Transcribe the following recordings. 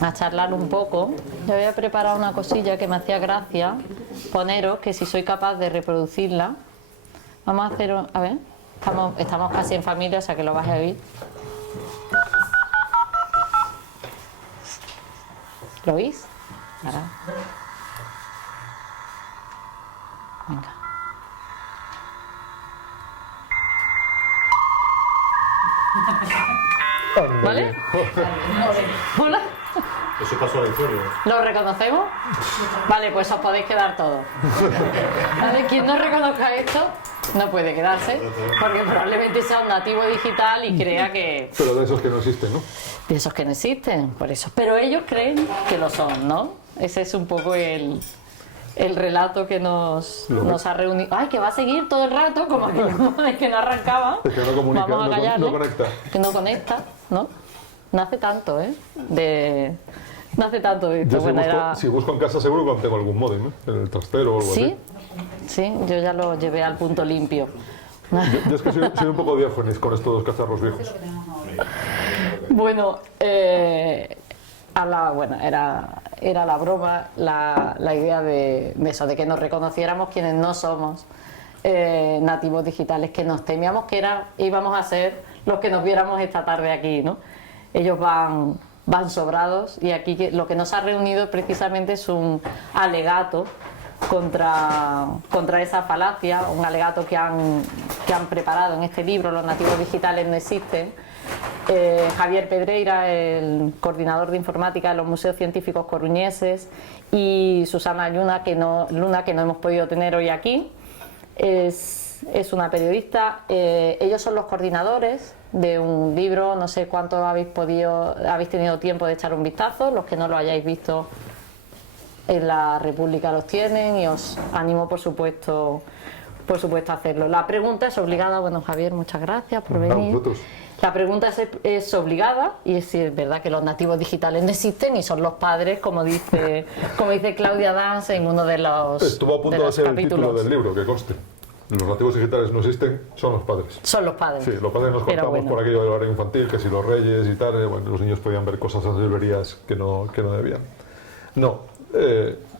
a charlar un poco. Yo voy a preparar una cosilla que me hacía gracia poneros, que si soy capaz de reproducirla. Vamos a hacer, a ver, estamos casi en familia, o sea que lo vais a oír. ¿Lo oís? Ahora. Venga. ¿Vale? Hola. Eso pasó a la historia. ¿Lo reconocemos? Vale, pues os podéis quedar todos. ¿Vale? Quien no reconozca esto no puede quedarse, porque probablemente sea un nativo digital y crea que... Pero de esos que no existen, ¿no? De esos que no existen, por eso. Pero ellos creen que lo son, ¿no? Ese es un poco el relato que nos ha reunido. ¡Ay, que va a seguir todo el rato! Como que no arrancaba. Es que no comunica, vamos a callarle, no conecta. Que no conecta, ¿no? No hace tanto, ¿eh? No hace tanto de esto. Yo si busco en casa seguro que tengo algún módem, ¿eh? En el trastero o algo así. Sí, yo ya lo llevé al punto limpio. Yo es que soy un poco diógenes con estos dos cacharros viejos. Bueno, era la broma, la idea de eso, de que nos reconociéramos quienes no somos nativos digitales, que nos temíamos que íbamos a ser los que nos viéramos esta tarde aquí, ¿no? Ellos van sobrados y aquí lo que nos ha reunido precisamente es un alegato contra esa falacia, un alegato que han preparado en este libro, Los nativos digitales no existen. Javier Pedreira, el coordinador de informática de los museos científicos coruñeses, y Susana Luna, que no hemos podido tener hoy aquí, es una periodista. Ellos son los coordinadores de un libro, no sé cuánto habéis tenido tiempo de echar un vistazo. Los que no lo hayáis visto en la República los tienen, y os animo por supuesto a hacerlo. La pregunta es obligada. Bueno, Javier, muchas gracias por venir. La pregunta es obligada, y es si es verdad que los nativos digitales no existen y son los padres, como dice Claudia Dans en uno de los Estuvo a punto de ser el título del libro, que conste. Los nativos digitales no existen, son los padres. Son los padres. Sí, los padres nos contamos por aquello del horario infantil, que si los reyes y tal, bueno, los niños podían ver cosas en librerías que no debían. No,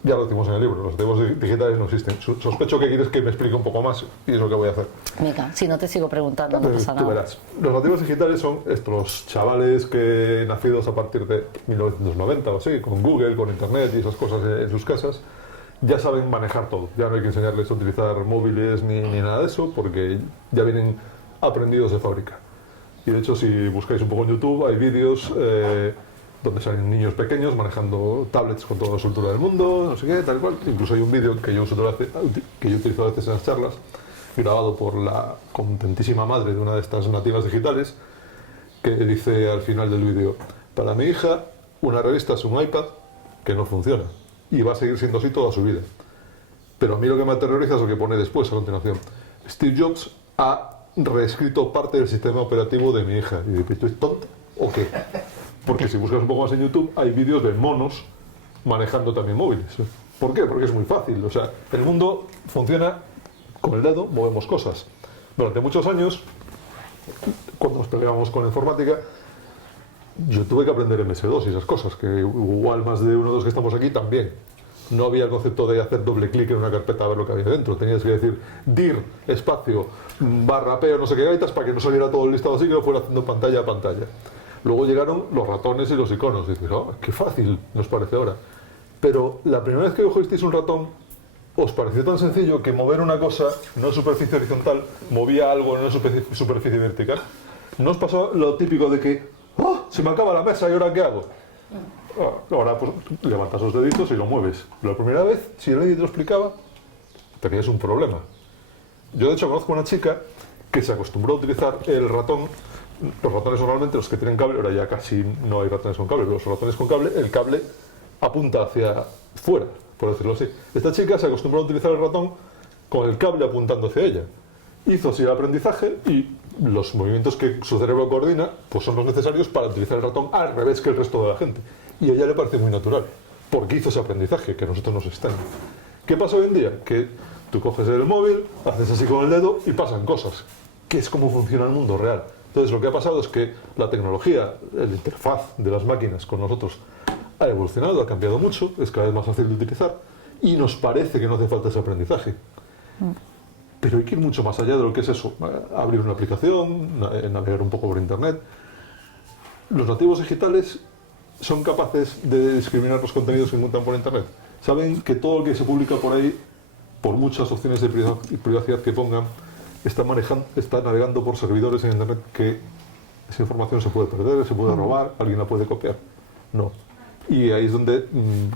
ya lo decimos en el libro, los nativos digitales no existen. Sospecho que quieres que me explique un poco más, y es lo que voy a hacer. Venga, si no te sigo preguntando, no pasa nada. Tú verás. Los nativos digitales son los chavales que nacidos a partir de 1990 o así, con Google, con Internet y esas cosas en sus casas, ya saben manejar todo. Ya no hay que enseñarles a utilizar móviles ni nada de eso, porque ya vienen aprendidos de fábrica. Y de hecho, si buscáis un poco en YouTube, hay vídeos donde salen niños pequeños manejando tablets con toda la soltura del mundo, no sé qué, tal cual. Incluso hay un vídeo que yo utilizo a veces en las charlas, grabado por la contentísima madre de una de estas nativas digitales, que dice al final del vídeo: para mi hija, una revista es un iPad que no funciona, y va a seguir siendo así toda su vida. Pero a mí lo que me aterroriza es lo que pone después, a continuación. Steve Jobs ha reescrito parte del sistema operativo de mi hija. Y digo, ¿tú eres tonta o qué? Porque si buscas un poco más en YouTube, hay vídeos de monos manejando también móviles. ¿Por qué? Porque es muy fácil. O sea, el mundo funciona con el dedo, movemos cosas. Durante muchos años, cuando nos peleábamos con la informática, yo tuve que aprender MS2 y esas cosas, que igual más de uno o dos que estamos aquí también. No había el concepto de hacer doble clic en una carpeta a ver lo que había dentro. Tenías que decir dir, espacio, barra P o no sé qué gaitas para que no saliera todo el listado así, que lo fuera haciendo pantalla a pantalla. Luego llegaron los ratones y los iconos. Y dices, oh, qué fácil nos parece ahora. Pero la primera vez que cogisteis un ratón, ¿os pareció tan sencillo que mover una cosa en una superficie horizontal movía algo en una superficie vertical? ¿No os pasó lo típico de que ¡oh, se me acaba la mesa y ahora qué hago? Ahora pues levantas los deditos y lo mueves. La primera vez, si nadie te lo explicaba, tenías un problema. Yo de hecho conozco a una chica que se acostumbró a utilizar el ratón. Los ratones normalmente, los que tienen cable, ahora ya casi no hay ratones con cable, pero los ratones con cable, el cable apunta hacia fuera, por decirlo así. Esta chica se acostumbró a utilizar el ratón con el cable apuntando hacia ella. Hizo así el aprendizaje y los movimientos que su cerebro coordina pues son los necesarios para utilizar el ratón al revés que el resto de la gente. Y a ella le parece muy natural, porque hizo ese aprendizaje que a nosotros nos extraña. ¿Qué pasa hoy en día? Que tú coges el móvil, haces así con el dedo y pasan cosas, que es como funciona el mundo real. Entonces lo que ha pasado es que la tecnología, la interfaz de las máquinas con nosotros ha evolucionado, ha cambiado mucho, es cada vez más fácil de utilizar y nos parece que no hace falta ese aprendizaje. Pero hay que ir mucho más allá de lo que es eso, abrir una aplicación, navegar un poco por internet. Los nativos digitales son capaces de discriminar los contenidos que encuentran por internet. Saben que todo lo que se publica por ahí, por muchas opciones de privacidad que pongan, está navegando por servidores en internet que esa información se puede perder, se puede robar, alguien la puede copiar. No. Y ahí es donde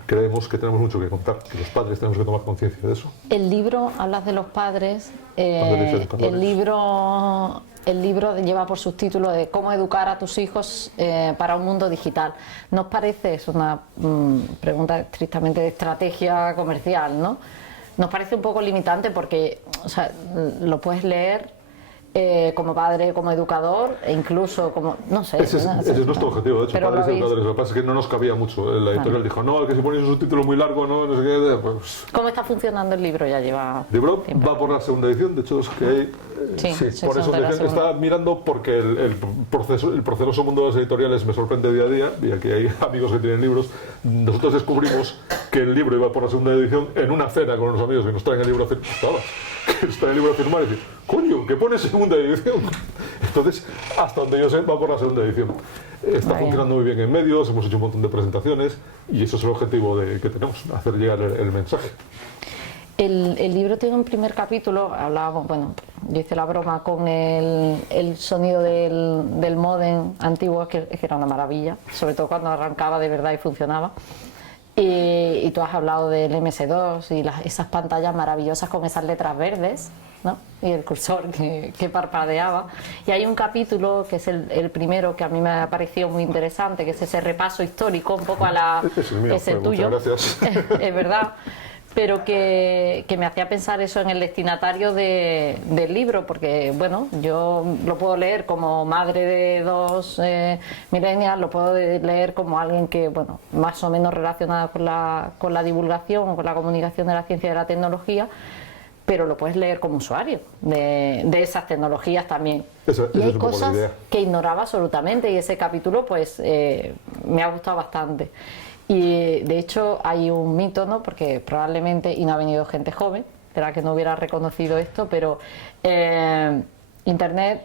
creemos que tenemos mucho que contar, que los padres tenemos que tomar conciencia de eso. El libro, hablas de los padres, el libro lleva por subtítulo de cómo educar a tus hijos para un mundo digital. ¿Nos parece, es una pregunta estrictamente de estrategia comercial, ¿no? Nos parece un poco limitante porque, o sea, lo puedes leer como padre, como educador, e incluso como, no sé. Ese es nuestro objetivo, de hecho, padres y educadores. Lo que pasa es que no nos cabía mucho. La editorial dijo, no, que si pones un subtítulo muy largo, no sé qué. Pues... ¿Cómo está funcionando el libro? Ya lleva. El libro tiempo. va por la segunda edición, de hecho es que hay. Por eso está mirando porque el proceloso mundo de las editoriales me sorprende día a día, y aquí hay amigos que tienen libros. Nosotros descubrimos que el libro iba por la segunda edición en una cena con unos amigos que nos traen el libro a firmar y decir, coño, ¿qué pone segunda edición? Entonces, hasta donde yo sé, va por la segunda edición. Está funcionando muy bien en medios, hemos hecho un montón de presentaciones y eso es el objetivo que tenemos, hacer llegar el mensaje. El libro tiene un primer capítulo, hablábamos, bueno, yo hice la broma con el sonido del módem antiguo, que era una maravilla, sobre todo cuando arrancaba de verdad y funcionaba. Y tú has hablado del MS2 y esas pantallas maravillosas con esas letras verdes, ¿no? Y el cursor que parpadeaba. Y hay un capítulo que es el primero que a mí me ha parecido muy interesante, que es ese repaso histórico, un poco a la... Es el tuyo. Muchas gracias. Es verdad. Pero que me hacía pensar eso en el destinatario del libro, porque bueno, yo lo puedo leer como madre de dos millennials, lo puedo leer como alguien que, bueno, más o menos relacionada con la divulgación, con la comunicación de la ciencia y de la tecnología, pero lo puedes leer como usuario de esas tecnologías también. Y hay cosas que ignoraba absolutamente, y ese capítulo pues me ha gustado bastante. Y de hecho hay un mito, ¿no? Porque probablemente, y no ha venido gente joven, de la que no hubiera reconocido esto, pero Internet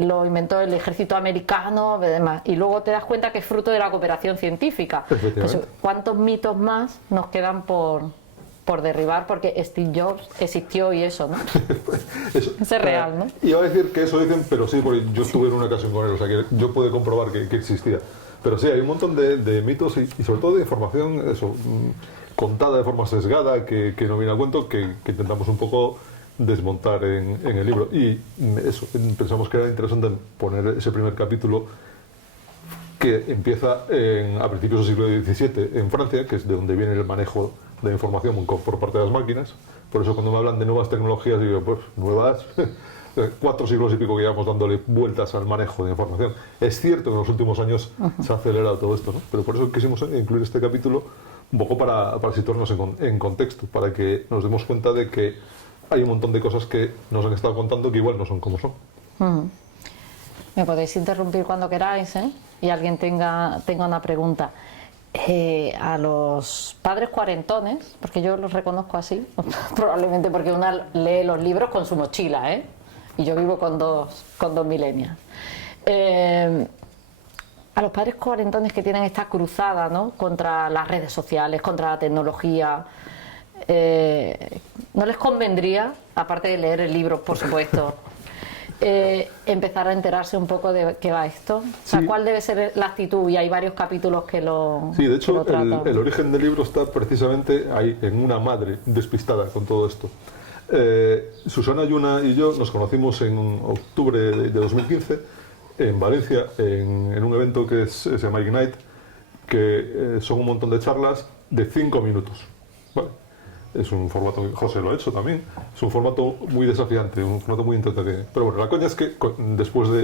lo inventó el ejército americano, además, y luego te das cuenta que es fruto de la cooperación científica. Entonces, ¿cuántos mitos más nos quedan por derribar? Porque Steve Jobs existió y eso, ¿no? Eso es real, ¿no? Iba a decir que eso dicen, pero sí, porque yo estuve en una ocasión con él, o sea que yo pude comprobar que existía. Pero sí, hay un montón de mitos y sobre todo de información contada de forma sesgada, que no viene a cuento, que intentamos un poco desmontar en el libro. Y eso, pensamos que era interesante poner ese primer capítulo que empieza a principios del siglo XVII en Francia, que es de donde viene el manejo de información por parte de las máquinas. Por eso cuando me hablan de nuevas tecnologías, digo, pues nuevas... 4 siglos y pico que llevamos dándole vueltas al manejo de información. Es cierto que en los últimos años se ha acelerado todo esto, ¿no? Pero por eso quisimos incluir este capítulo un poco para situarnos en contexto, para que nos demos cuenta de que hay un montón de cosas que nos han estado contando que igual no son como son. Me podéis interrumpir cuando queráis, ¿eh? Y alguien tenga una pregunta. A los padres cuarentones, porque yo los reconozco así, probablemente porque una lee los libros con su mochila, ¿eh? Y yo vivo con dos millennials. A los padres cuarentones que tienen esta cruzada, ¿no?, contra las redes sociales, contra la tecnología, ¿no les convendría, aparte de leer el libro, por supuesto, empezar a enterarse un poco de qué va esto? O sea, sí. ¿Cuál debe ser la actitud? Y hay varios capítulos que lo Sí, de hecho, el origen del libro está precisamente ahí, en una madre despistada con todo esto. Susana Yuna y yo nos conocimos en octubre de 2015 en Valencia, en un evento que se llama Ignite, que son un montón de charlas de 5 minutos. ¿Vale? Es un formato que José lo ha hecho también. Es un formato muy desafiante, un formato muy entretenido. Pero bueno, la coña es que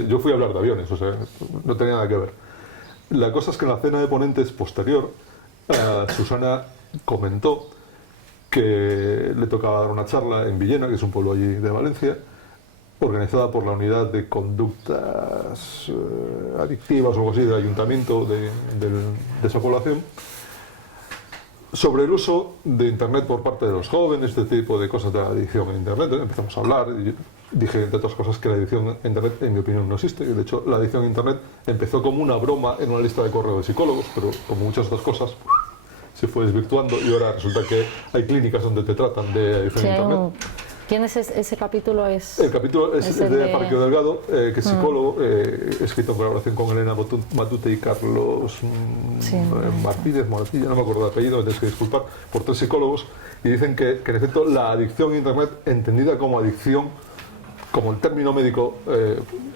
yo fui a hablar de aviones, o sea, no tenía nada que ver. La cosa es que en la cena de ponentes posterior, Susana comentó que le tocaba dar una charla en Villena, que es un pueblo allí de Valencia, organizada por la Unidad de Conductas Adictivas o algo así del Ayuntamiento de esa población, sobre el uso de Internet por parte de los jóvenes, este tipo de cosas de la adicción a Internet. Empezamos a hablar, y dije, entre otras cosas, que la adicción a Internet, en mi opinión, no existe. De hecho, la adicción a Internet empezó como una broma en una lista de correo de psicólogos, pero como muchas otras cosas, se fue desvirtuando y ahora resulta que hay clínicas donde te tratan de adicción a Internet. ¿Quién es ese capítulo? El capítulo es de Parquio Delgado, que es psicólogo, escrito en colaboración con Elena Matute y Carlos Martínez, Moratilla, no me acuerdo de apellido, me tienes que disculpar, por 3 psicólogos, y dicen que en efecto la adicción a Internet, entendida como adicción, como el término médico,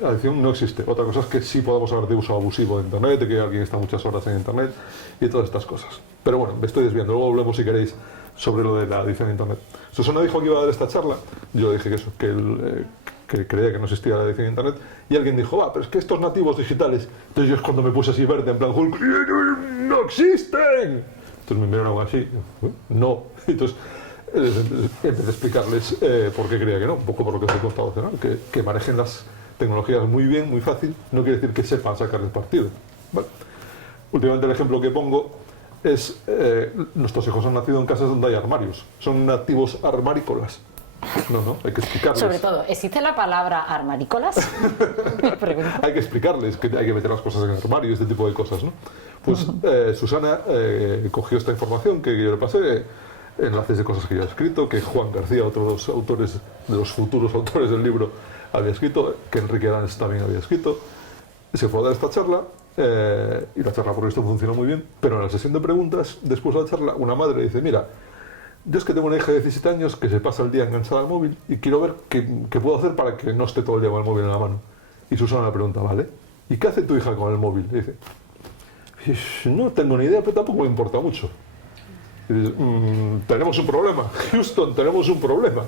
adicción no existe. Otra cosa es que sí podemos hablar de uso abusivo de Internet, de que alguien está muchas horas en Internet y todas estas cosas. Pero bueno, me estoy desviando, luego volvemos si queréis sobre lo de la adicción a Internet. Susana dijo que iba a dar esta charla, yo dije que eso, que creía que no existía la adicción a Internet, y alguien dijo, pero es que estos nativos digitales, entonces yo es cuando me puse así verde, en plan Hulk, ¡no existen! Entonces me miraron así, no, entonces empecé a explicarles por qué creía que no, un poco por lo que os he contado, ¿no? que manejen las tecnologías muy bien, muy fácil, no quiere decir que sepan sacarles partido. ¿Vale? Últimamente el ejemplo que pongo es, nuestros hijos han nacido en casas donde hay armarios, son nativos armarícolas. No, hay que explicarles. Sobre todo, ¿existe la palabra armarícolas? Me pregunto. Hay que explicarles que hay que meter las cosas en el armario y este tipo de cosas, ¿no? Pues Susana cogió esta información que yo le pasé, enlaces de cosas que yo he escrito, que Juan García, otro de los autores, de los futuros autores del libro, había escrito, que Enrique Danés también había escrito. Se fue a dar esta charla, y la charla por esto funcionó muy bien, pero en la sesión de preguntas, después de la charla, una madre dice, mira, yo es que tengo una hija de 17 años que se pasa el día enganchada al móvil y quiero ver qué puedo hacer para que no esté todo el día con el móvil en la mano. Y Susana le pregunta, vale, ¿y qué hace tu hija con el móvil? Y dice, no tengo ni idea, pero tampoco me importa mucho. Y dice, tenemos un problema, Houston, tenemos un problema.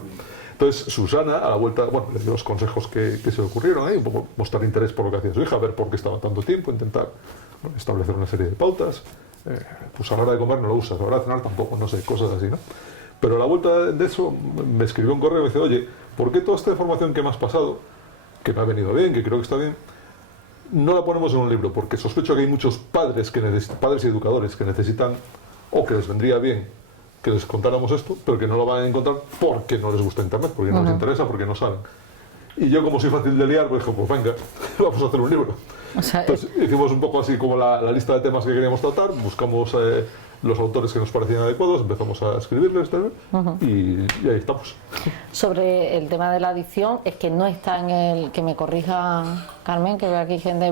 Entonces Susana, a la vuelta, bueno, le dio los consejos que se le ocurrieron ahí, un poco mostrar interés por lo que hacía su hija, ver por qué estaba tanto tiempo, intentar establecer una serie de pautas. Pues a la hora de comer no lo usas, a la hora de cenar tampoco, no sé, cosas así, ¿no? Pero a la vuelta de eso me escribió un correo y me dice, oye, ¿por qué toda esta información que me has pasado, que me ha venido bien, que creo que está bien, no la ponemos en un libro? Porque sospecho que hay muchos padres padres y educadores que necesitan, o que les vendría bien que les contáramos esto, pero que no lo van a encontrar porque no les gusta Internet, porque no les interesa, porque no saben. Y yo, como soy fácil de liar, pues dije, pues venga, vamos a hacer un libro. O sea, entonces hicimos un poco así como la lista de temas que queríamos tratar, buscamos los autores que nos parecían adecuados, empezamos a escribirles y ahí estamos. Sobre el tema de la adicción, es que no está en el, que me corrija Carmen, que veo aquí gente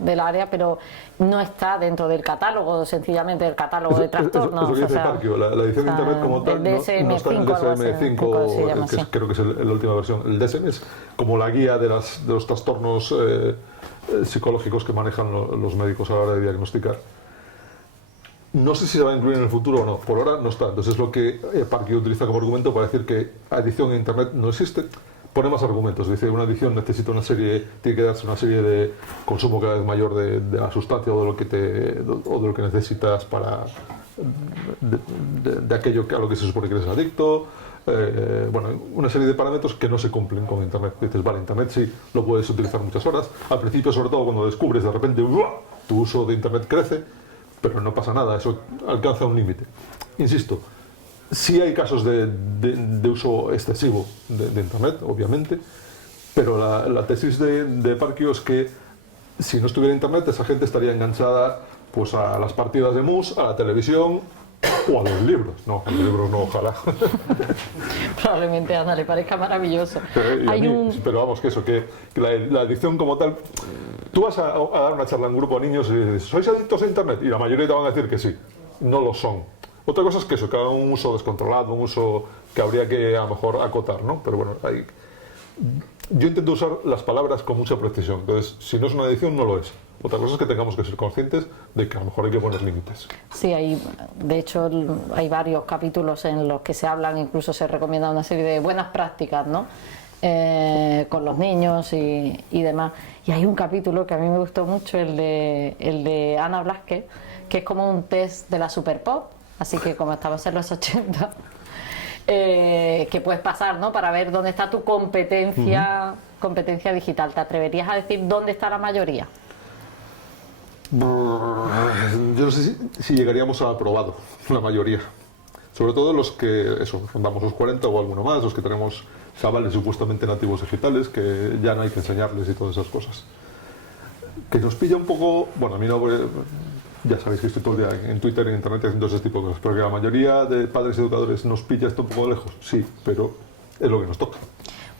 del área, pero no está dentro del catálogo, sencillamente del catálogo de trastornos. Eso que dice Parquio, la adicción a Internet como tal no está en el DSM-5, que creo que es la última versión. El DSM es como la guía de los trastornos psicológicos que manejan los médicos a la hora de diagnosticar. No sé si se va a incluir en el futuro o no, por ahora no está. Entonces es lo que Parquio utiliza como argumento para decir que adicción a Internet no existe. Pone más argumentos, dice una adicción necesita tiene que darse una serie de consumo cada vez mayor de la sustancia o de lo que necesitas para de aquello a lo que se supone que eres adicto. Bueno, una serie de parámetros que no se cumplen con Internet. Dices, vale, Internet sí lo puedes utilizar muchas horas. Al principio, sobre todo, cuando descubres de repente tu uso de Internet crece, pero no pasa nada, eso alcanza un límite. Insisto, sí hay casos de uso excesivo de Internet, obviamente, pero la tesis de Parquio es que si no estuviera Internet, esa gente estaría enganchada pues, a las partidas de mus, a la televisión o a los libros. No, a los libros no, ojalá. Probablemente a Ana le parezca maravilloso. Pero vamos, que la adicción como tal... Tú vas a dar una charla en un grupo de niños y dices, ¿sois adictos a Internet? Y la mayoría te van a decir que sí. No lo son. Otra cosa es que eso, que hagan un uso descontrolado, un uso que habría que a lo mejor acotar, ¿no? Pero bueno, yo intento usar las palabras con mucha precisión. Entonces, si no es una adicción, no lo es. Otra cosa es que tengamos que ser conscientes de que a lo mejor hay que poner límites. Sí, de hecho hay varios capítulos en los que se hablan, incluso se recomienda una serie de buenas prácticas, ¿no? Con los niños y demás. Y hay un capítulo que a mí me gustó mucho, el de Ana Blasquez, que es como un test de la Super Pop, así que como estamos en los 80, que puedes pasar, ¿no? Para ver dónde está tu competencia digital. ¿Te atreverías a decir dónde está la mayoría? Yo no sé si llegaríamos a aprobado, la mayoría. Sobre todo los que, rondamos los 40 o alguno más, los que tenemos chavales supuestamente nativos digitales, que ya no hay que enseñarles y todas esas cosas. Que nos pilla un poco, bueno, a mí no, ya sabéis que estoy todo el día en Twitter y en Internet haciendo ese tipo de cosas, pero que la mayoría de padres y educadores nos pilla esto un poco lejos, sí, pero es lo que nos toca.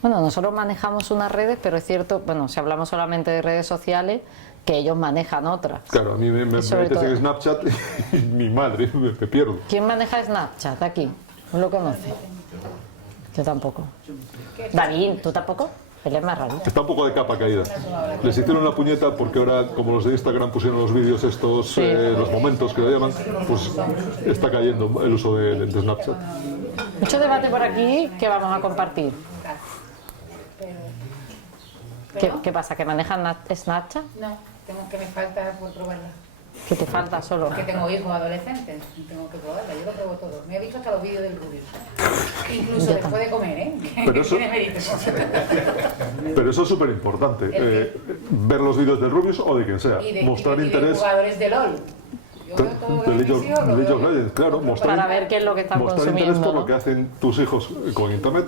Bueno, nosotros manejamos unas redes, pero es cierto, bueno, si hablamos solamente de redes sociales, que ellos manejan otras. Claro, a mí me metes en Snapchat y mi madre me pierdo. ¿Quién maneja Snapchat aquí? ¿No lo conoce? Yo tampoco. David, ¿tú tampoco? Él es más raro. Está un poco de capa caída. Les hicieron una puñeta porque ahora, como los de Instagram pusieron los vídeos estos, Sí. los momentos que lo llaman, pues está cayendo el uso de Snapchat. Mucho debate por aquí que vamos a compartir. ¿Qué pasa? ¿Que manejan Snapchat? No, que me falta por probarla. ¿Qué te falta solo? Que tengo hijos adolescentes, tengo que probarla, yo lo pruebo todo. Me he visto hasta los vídeos del Rubius. Incluso después de comer, ¿eh? Pero eso- Tiene mérito. Pero eso es súper importante. Ver los vídeos del Rubius o de quien sea. Mostrar y de interés. jugadores de LOL. Yo veo todo De el League of vicio, lo League of veo. Legends, claro. Para ver qué es lo que están mostrar interés consumiendo, por lo ¿no? que hacen tus hijos con internet.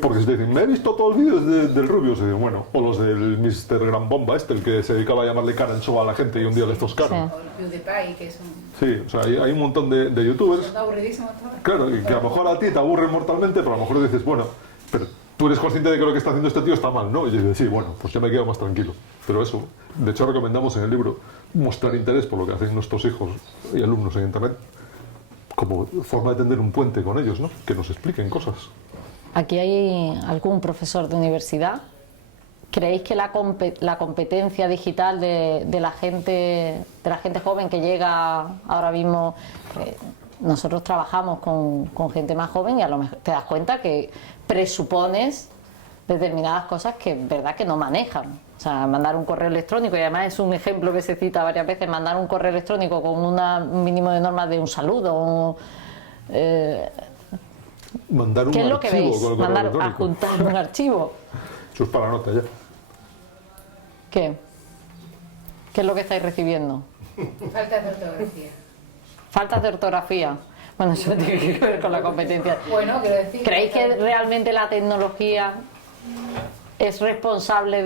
Porque si te dicen, me he visto todos los vídeos del Rubius, y digo, bueno, o los del Mr. Gran Bomba, el que se dedicaba a llamarle Karen Show a la gente y un día les toscaron. Sí. O el PewDiePie, que es un... Sí, o sea, hay un montón de youtubers, Son aburridísimos todos. claro, y que a lo mejor a ti te aburren mortalmente, pero a lo mejor dices, bueno, pero tú eres consciente de que lo que está haciendo este tío está mal, ¿no? Y dices, sí, bueno, pues yo me quedo más tranquilo. Pero eso, de hecho recomendamos en el libro mostrar interés por lo que hacen nuestros hijos y alumnos en internet como forma de tender un puente con ellos, ¿no? Que nos expliquen cosas. ¿Aquí hay algún profesor de universidad? ¿Creéis que la competencia digital de la gente joven que llega ahora mismo? Nosotros trabajamos con gente más joven y a lo mejor te das cuenta que presupones determinadas cosas que es verdad que no manejan. O sea, mandar un correo electrónico, y además es un ejemplo que se cita varias veces, mandar un correo electrónico con un mínimo de normas de un saludo. Mandar un ¿Qué es lo que archivo veis? con el correo Mandar, electrónico. adjuntar un archivo. Eso es para nota ya. ¿Qué? ¿Qué es lo que estáis recibiendo? Falta de ortografía. Faltas de ortografía. Bueno, eso tiene que ver con la competencia. Bueno, quiero decir... ¿Creéis que realmente la tecnología es responsable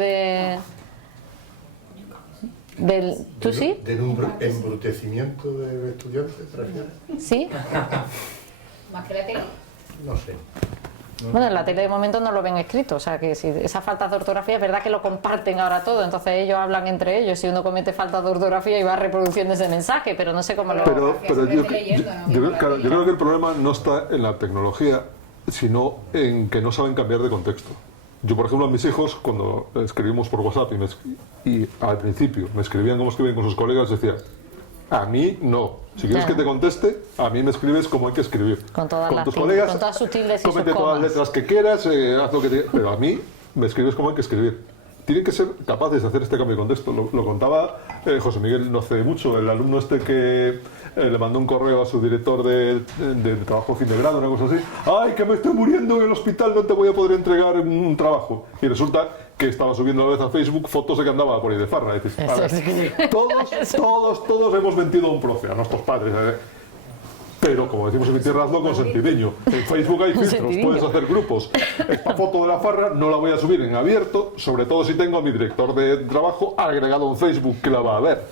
del... ¿Tú sí? ¿Del embrutecimiento de estudiantes, te refieres? ¿Sí? Más que la tele. No sé. Bueno, en la tele de momento no lo ven escrito, o sea que si esa falta de ortografía es verdad que lo comparten ahora todo, entonces ellos hablan entre ellos, si uno comete falta de ortografía y va reproduciendo ese mensaje, pero no sé cómo lo... Pero se mete leyendo, ¿no? claro, yo creo que el problema no está en la tecnología, sino en que no saben cambiar de contexto. Yo, por ejemplo, a mis hijos, cuando escribimos por WhatsApp y al principio me escribían como escriben con sus colegas, decía, a mí no. Si quieres que te conteste, a mí me escribes como hay que escribir. Con todas con las tus tildes, colegas, con todas sus tildes y sus cómete todas las comas. letras que quieras, haz lo que te... Pero a mí me escribes como hay que escribir. Tienen que ser capaces de hacer este cambio de contexto. Lo contaba José Miguel no hace mucho, el alumno este que le mandó un correo a su director de trabajo fin de grado, una cosa así. ¡Ay, que me estoy muriendo en el hospital, no te voy a poder entregar un trabajo! Y resulta que estaba subiendo a la vez a Facebook fotos de que andaba por ahí de farra. Y dices, a ver, todos hemos mentido a un profe, a nuestros padres. Pero, como decimos en mi tierra, hazlo con sentidiño. En Facebook hay filtros, Sentidiño. puedes hacer grupos. Esta foto de la farra no la voy a subir en abierto, sobre todo si tengo a mi director de trabajo agregado en Facebook, que la va a ver.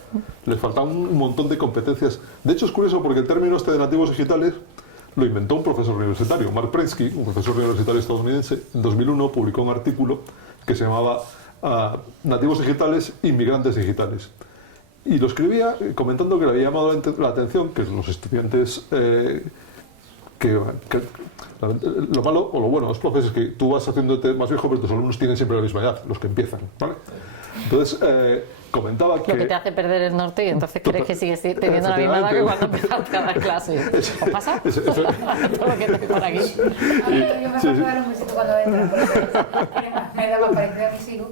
Les faltan un montón de competencias. De hecho, es curioso porque el término este de nativos digitales lo inventó un profesor universitario, Mark Prensky, un profesor universitario estadounidense. En 2001 publicó un artículo que se llamaba Nativos digitales, inmigrantes digitales. Y lo escribía comentando que le había llamado la atención que los estudiantes, lo malo o lo bueno de los profes es que tú vas haciéndote más viejo, pero tus alumnos tienen siempre la misma edad, los que empiezan, ¿vale? Entonces, comentaba Lo que te hace perder el norte y entonces crees que sigues teniendo la misma edad que Efectivamente. cuando empezaste cada clase. ¿Os pasa? Todo lo que te por aquí. A mí yo me paso a dar un besito cuando entro, porque me da más parecido a mis hijos.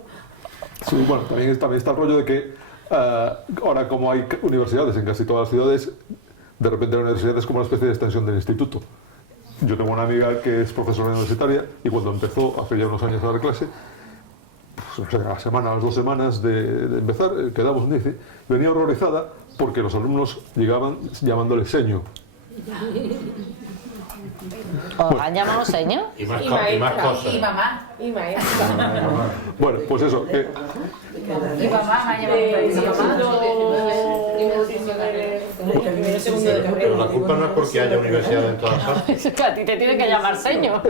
Sí, bueno, también está el rollo de que ahora como hay universidades en casi todas las ciudades, de repente la universidad es como una especie de extensión del instituto. yo tengo una amiga que es profesora universitaria y cuando empezó hace ya unos años a dar clase, pues, o sea, a la semana, a las 2 semanas de empezar, quedamos un día y dice, venía horrorizada porque los alumnos llegaban llamándole seño. ¿Os han llamado señor? Y más, Y y más maestra. cosas. Y mamá. Y maestra. Bueno, pues eso, que Y mamá me ha llamado. Pero la culpa no es porque haya universidades en todas partes. Es que a ti te tienen que llamar señor.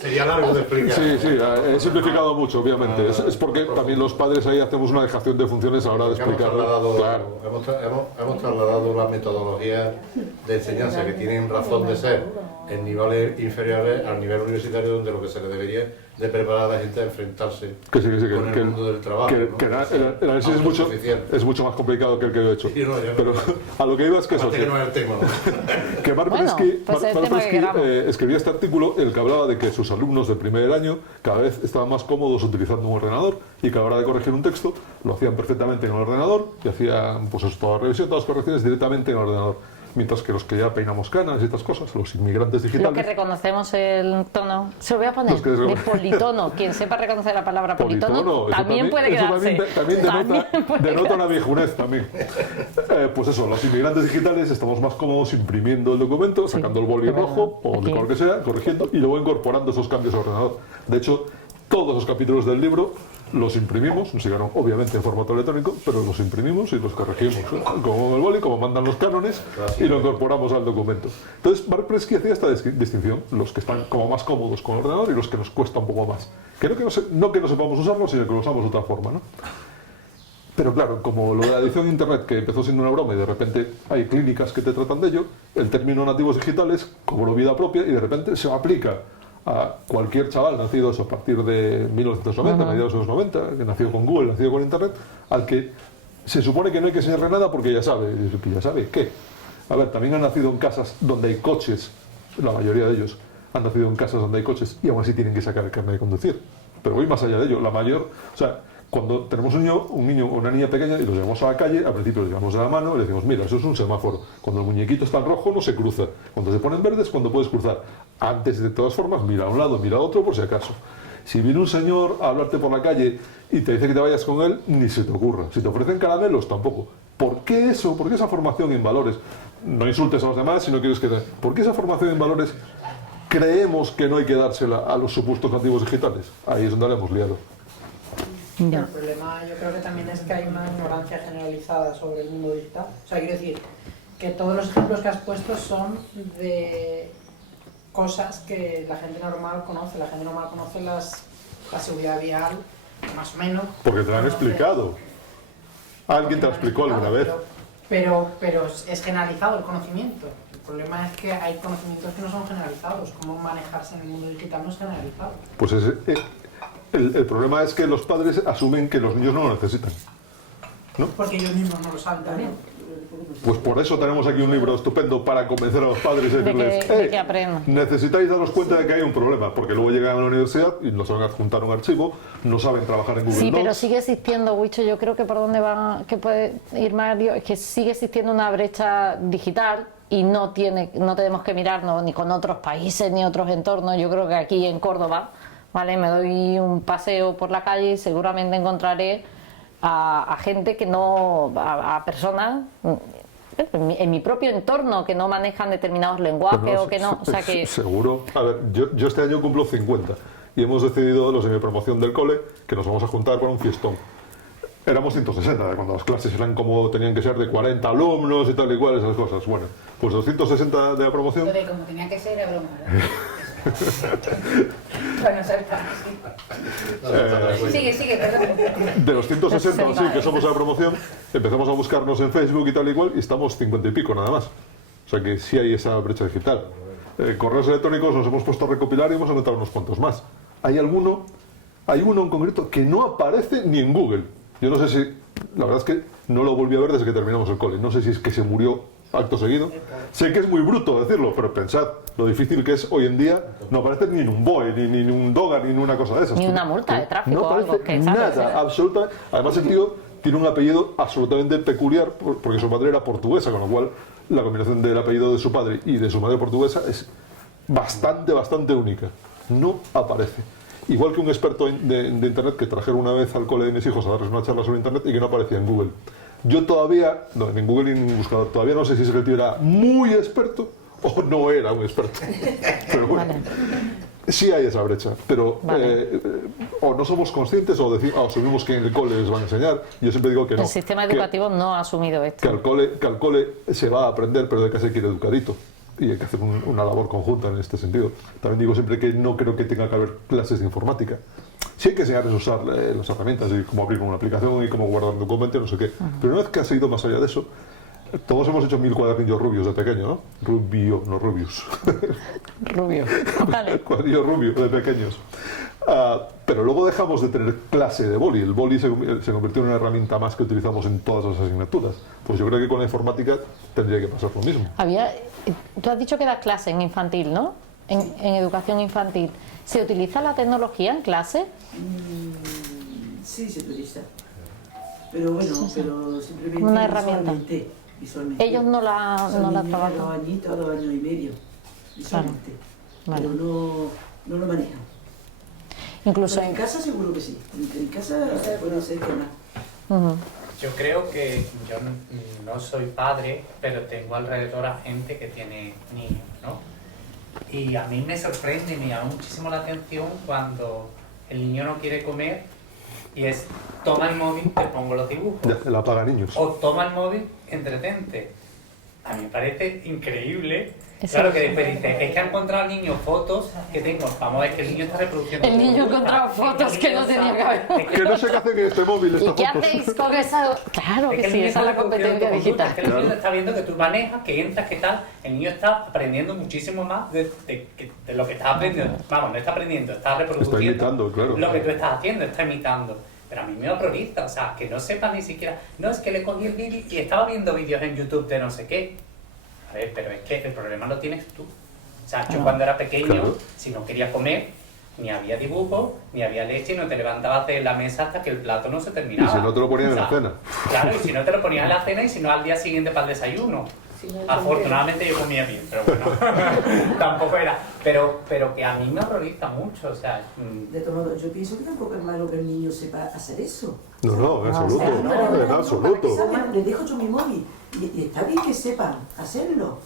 Sería largo de explicar. sí, he simplificado mucho, obviamente. Es porque también los padres ahí hacemos una dejación de funciones a la hora de Hemos explicar. trasladado, Claro. hemos trasladado las metodologías de enseñanza que tienen razón de ser en niveles inferiores al nivel universitario, donde lo que se le debería de preparar a la gente a enfrentarse Que sí, con el mundo del trabajo. ¿no? que el análisis es mucho más complicado que el que yo he hecho. Sí, no, yo no. Pero a lo que iba es que eso, Aparte que no es el tema, ¿no? que Mark Bueno, Bresky, pues el Mark tema que Bresky, queramos. escribía este artículo en el que hablaba de que sus alumnos de primer año cada vez estaban más cómodos utilizando un ordenador y que a la hora de corregir un texto lo hacían perfectamente en el ordenador y hacían pues eso, toda la revisión, todas las correcciones directamente en el ordenador. Mientras que los que ya peinamos canas y estas cosas, los inmigrantes Los que digitales... reconocemos el tono, se lo voy a poner, Los que de politono. Quien sepa reconocer la palabra politono, Politono, eso también puede eso quedarse. también puede denota quedarse. una viejunez también. Pues eso, los inmigrantes digitales estamos más cómodos imprimiendo el documento, sacando el boli pero rojo o de aquí- color que sea, corrigiendo y luego incorporando esos cambios al ordenador. De hecho, todos los capítulos del libro los imprimimos, nos llegaron obviamente en formato electrónico, pero los imprimimos y los corregimos, como el boli, como mandan los cánones, y lo incorporamos al documento. Entonces, Mark Bresky hacía esta distinción, los que están como más cómodos con el ordenador y los que nos cuesta un poco más. Que no que no sepamos usarlo, sino que lo usamos de otra forma, ¿no? Pero claro, como lo de la edición en Internet, que empezó siendo una broma y de repente hay clínicas que te tratan de ello, el término nativos digitales cobró vida propia y de repente se aplica a cualquier chaval nacido a partir de 1990, mediados de los 90, que nació con Google, nacido con Internet, al que se supone que no hay que enseñarle nada porque ya sabe. Y dice, ¿ya sabe qué? A ver, también han nacido en casas donde hay coches, la mayoría de ellos han nacido en casas donde hay coches y aún así tienen que sacar el carnet de conducir. Pero voy más allá de ello, la mayor... O sea, cuando tenemos un niño o una niña pequeña y los llevamos a la calle, al principio los llevamos de la mano y le decimos, mira, eso es un semáforo. Cuando el muñequito está en rojo no se cruza. Cuando se pone en verde es cuando puedes cruzar. Antes, de todas formas, mira a un lado, mira a otro por si acaso. Si viene un señor a hablarte por la calle y te dice que te vayas con él, ni se te ocurra. Si te ofrecen caramelos, tampoco. ¿Por qué eso? ¿Por qué esa formación en valores? No insultes a los demás si no quieres que... ¿Por qué esa formación en valores creemos que no hay que dársela a los supuestos nativos digitales? Ahí es donde la hemos liado. Ya. El problema yo creo que también es que hay una ignorancia generalizada sobre el mundo digital. O sea, quiero decir que todos los ejemplos que has puesto son de cosas que la gente normal conoce. La gente normal conoce la seguridad vial, más o menos. Porque te lo han Conoce- explicado. ¿Alguien te lo explicó alguna vez? Pero es generalizado el conocimiento. El problema es que hay conocimientos que no son generalizados. Cómo manejarse en el mundo digital no es generalizado. Pues el problema es que los padres asumen que los niños no lo necesitan. Porque ellos mismos no lo saben también. Pues por eso tenemos aquí un libro estupendo para convencer a los padres y decirles, de que aprendan. necesitáis daros cuenta de que hay un problema, porque luego llegan a la universidad y no saben adjuntar un archivo, no saben trabajar en Google Sí, pero Docs. sigue existiendo, Huicho, yo creo que por donde va, que puede ir Mario, es que sigue existiendo una brecha digital y no tenemos que mirarnos ni con otros países ni otros entornos. Yo creo que aquí en Córdoba, ¿vale? Me doy un paseo por la calle y seguramente encontraré a gente que no, a personas en mi propio entorno que no manejan determinados lenguajes Pues no, o que no, o sea que... Seguro. A ver, yo este año cumplo 50 y hemos decidido los de mi promoción del cole que nos vamos a juntar para un fiestón. Éramos 160, cuando las clases eran como tenían que ser de 40 alumnos y tal y cual, esas cosas. Bueno, pues 260 de la promoción. Lo de como tenía que ser era broma, ¿verdad? Bueno, salta. Sigue, perdón. De los 160 o sí, que somos a la promoción, empezamos a buscarnos en Facebook y tal y cual y estamos 50 y pico nada más. O sea que sí hay esa brecha digital. Correos electrónicos nos hemos puesto a recopilar y hemos anotado unos cuantos más. Hay uno en concreto que no aparece ni en Google. Yo no sé si, la verdad es que no lo volví a ver desde que terminamos el cole. No sé si es que se murió acto seguido. Sé que es muy bruto decirlo, pero pensad lo difícil que es hoy en día. No aparece ni en un BOE, ni en un DOGA, ni en una cosa de esas. Ni una multa de tráfico No o algo aparece que sabes, nada, absolutamente. Además el tío tiene un apellido absolutamente peculiar porque su madre era portuguesa, con lo cual la combinación del apellido de su padre y de su madre portuguesa es bastante única. No aparece. Igual que un experto de Internet que trajeron una vez al cole de mis hijos a darles una charla sobre Internet y que no aparecía en Google. Yo todavía, no, en Google ni en buscador, todavía no sé si ese tío era muy experto o no era un experto. Pero bueno, sí hay esa brecha, pero o no somos conscientes o asumimos que en el cole les van a enseñar. Yo siempre digo que no. El sistema educativo no ha asumido esto. Que al cole se va a aprender, pero de que se quiere educadito. Y hay que hacer una labor conjunta en este sentido. También digo siempre que no creo que tenga que haber clases de informática. Sí hay que enseñarles a usar las herramientas y cómo abrir una aplicación y cómo guardar un documento, no sé qué. Pero una vez que has ido más allá de eso, todos hemos hecho 1000 cuadernillos rubios de pequeño, ¿no? Rubio, no rubius. Rubio. Vale. Cuadernillo rubio de pequeños. Pero luego dejamos de tener clase de boli. El boli se convirtió en una herramienta más que utilizamos en todas las asignaturas. Pues yo creo que con la informática tendría que pasar lo mismo. Tú has dicho que das clase en infantil, ¿no? En educación infantil. ¿Se utiliza la tecnología en clase? Sí, se utiliza. Pero bueno, pero simplemente una herramienta. Visualmente. Ellos no la trabajan. 2 añitos, 2 años y medio, visualmente. Vale. Pero no lo manejan. Incluso Pero en casa seguro que sí. En casa puede ser que más. Yo creo que yo no soy padre, pero tengo alrededor a gente que tiene niños, ¿no? Y a mí me sorprende, me llama muchísimo la atención cuando el niño no quiere comer y es, toma el móvil, te pongo los dibujos. Ya, la apaga niños. O toma el móvil, entretente. A mí me parece increíble. Eso Claro es. que después dice, es que ha encontrado el niño fotos que tengo. Vamos a ver que el niño está reproduciendo. El niño ha encontrado fotos que no tenía que haber. Que no sé qué hace en este móvil ¿Y estas qué fotos. hacéis con esa...? Claro Es que el sí, niño esa es la está competencia reproduciendo tu conducta, digital. es que el niño está viendo que tú manejas, que entras, que tal. El niño está aprendiendo muchísimo más de lo que estás aprendiendo. Vamos, no está aprendiendo, está reproduciendo. Está imitando, claro. Lo que tú estás haciendo, está imitando. Pero a mí me horroriza, o sea, que no sepa ni siquiera... No, es que le cogí el vídeo y estaba viendo vídeos en YouTube de no sé qué. A ver, pero es que el problema lo tienes tú. O sea, yo cuando era pequeño, Claro. si no quería comer, ni había dibujo, ni había leche, y no te levantabas de la mesa hasta que el plato no se terminaba. Y si no te lo ponían O sea, en la cena. Claro, y si no te lo ponían en la cena y si no al día siguiente para el desayuno. Afortunadamente yo comía bien, pero bueno, tampoco era. Pero que a mí me horroriza mucho, o sea... De todo modo, yo pienso que tampoco es malo que el niño sepa hacer eso. No, en absoluto. Pero En absoluto. le dejo yo mi móvil y está bien que sepan hacerlo.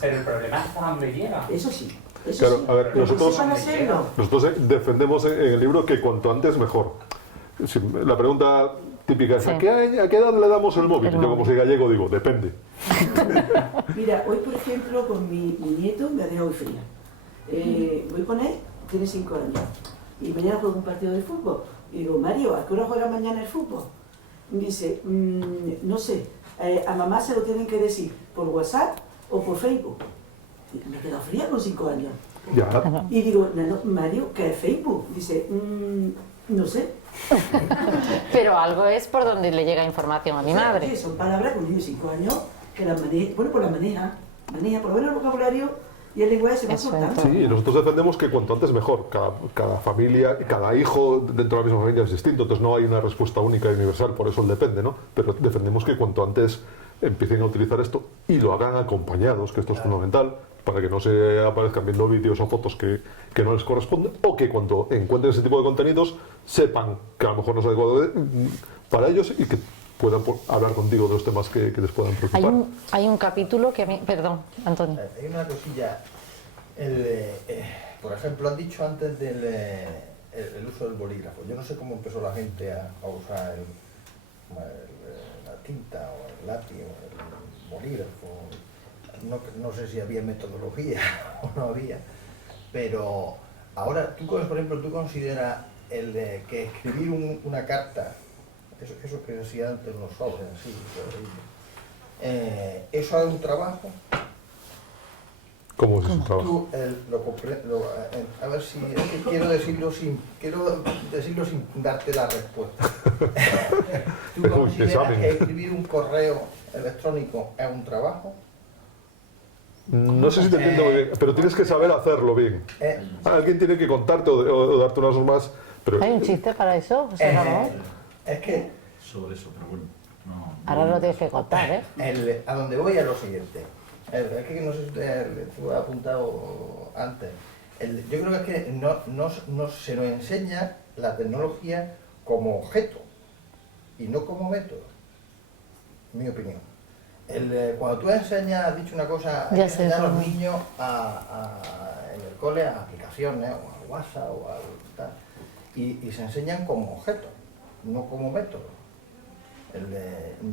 Pero el problema es cuando llega. Eso sí. Eso Claro, sí. a ver, Que nosotros- sepan hacerlo. Nosotros defendemos en el libro que cuanto antes mejor. Si la pregunta típica es, Sí. ¿a qué edad le damos el móvil? El Yo como móvil. soy gallego digo, depende. Mira, hoy por ejemplo con mi nieto me ha dejado hoy fría. Voy con él, tiene 5 años. Y mañana juega un partido de fútbol. Y digo, Mario, ¿a qué hora juega mañana el fútbol? Y dice, no sé, a mamá se lo tienen que decir por WhatsApp o por Facebook. Y me he quedado fría con 5 años. Ya. Y digo, no, Mario, ¿qué es Facebook? Dice, no sé. Pero algo es por donde le llega información a mi O sea, madre. que son palabras que un niño de 5 años que las maneja, bueno, pues las maneja, por lo menos el vocabulario y el lenguaje se va Eso soltando. Sí, y nosotros defendemos que cuanto antes mejor. Cada familia, cada hijo dentro de la misma familia es distinto, entonces no hay una respuesta única y universal, por eso el depende, ¿no? Pero defendemos que cuanto antes empiecen a utilizar esto y lo hagan acompañados, que esto es fundamental, para que no se aparezcan viendo vídeos o fotos que no les corresponden, o que cuando encuentren ese tipo de contenidos sepan que a lo mejor no es adecuado para ellos y que puedan hablar contigo de los temas que les puedan preocupar. Hay un capítulo que a mí... Perdón, Antonio. Hay una cosilla, por ejemplo, han dicho antes del el uso del bolígrafo. Yo no sé cómo empezó la gente a usar la tinta o el lápiz o el bolígrafo. No sé si había metodología o no había, pero ahora, tú, por ejemplo, tú consideras que escribir una carta, eso que decía antes los sobres, así, eso es un trabajo. ¿Cómo es ese trabajo? Tú, a ver si es que quiero decirlo sin darte la respuesta. ¿Tú consideras que escribir un correo electrónico es un trabajo? No sé si te entiendo muy bien, pero tienes que saber hacerlo bien. Alguien tiene que contarte o darte unas normas. Pero ¿Hay un chiste para eso, José Ramón? Es que sobre eso, pero bueno, no. Ahora lo tienes que contar, ¿eh? a donde voy es lo siguiente. Es que no sé si usted estuvo apuntado antes. Yo creo que es que no se nos enseña la tecnología como objeto y no como método, en mi opinión. Cuando tú enseñas, has dicho una cosa, hay que enseñar a los niños en el cole a aplicaciones o al WhatsApp o al tal, y se enseñan como objeto, no como método.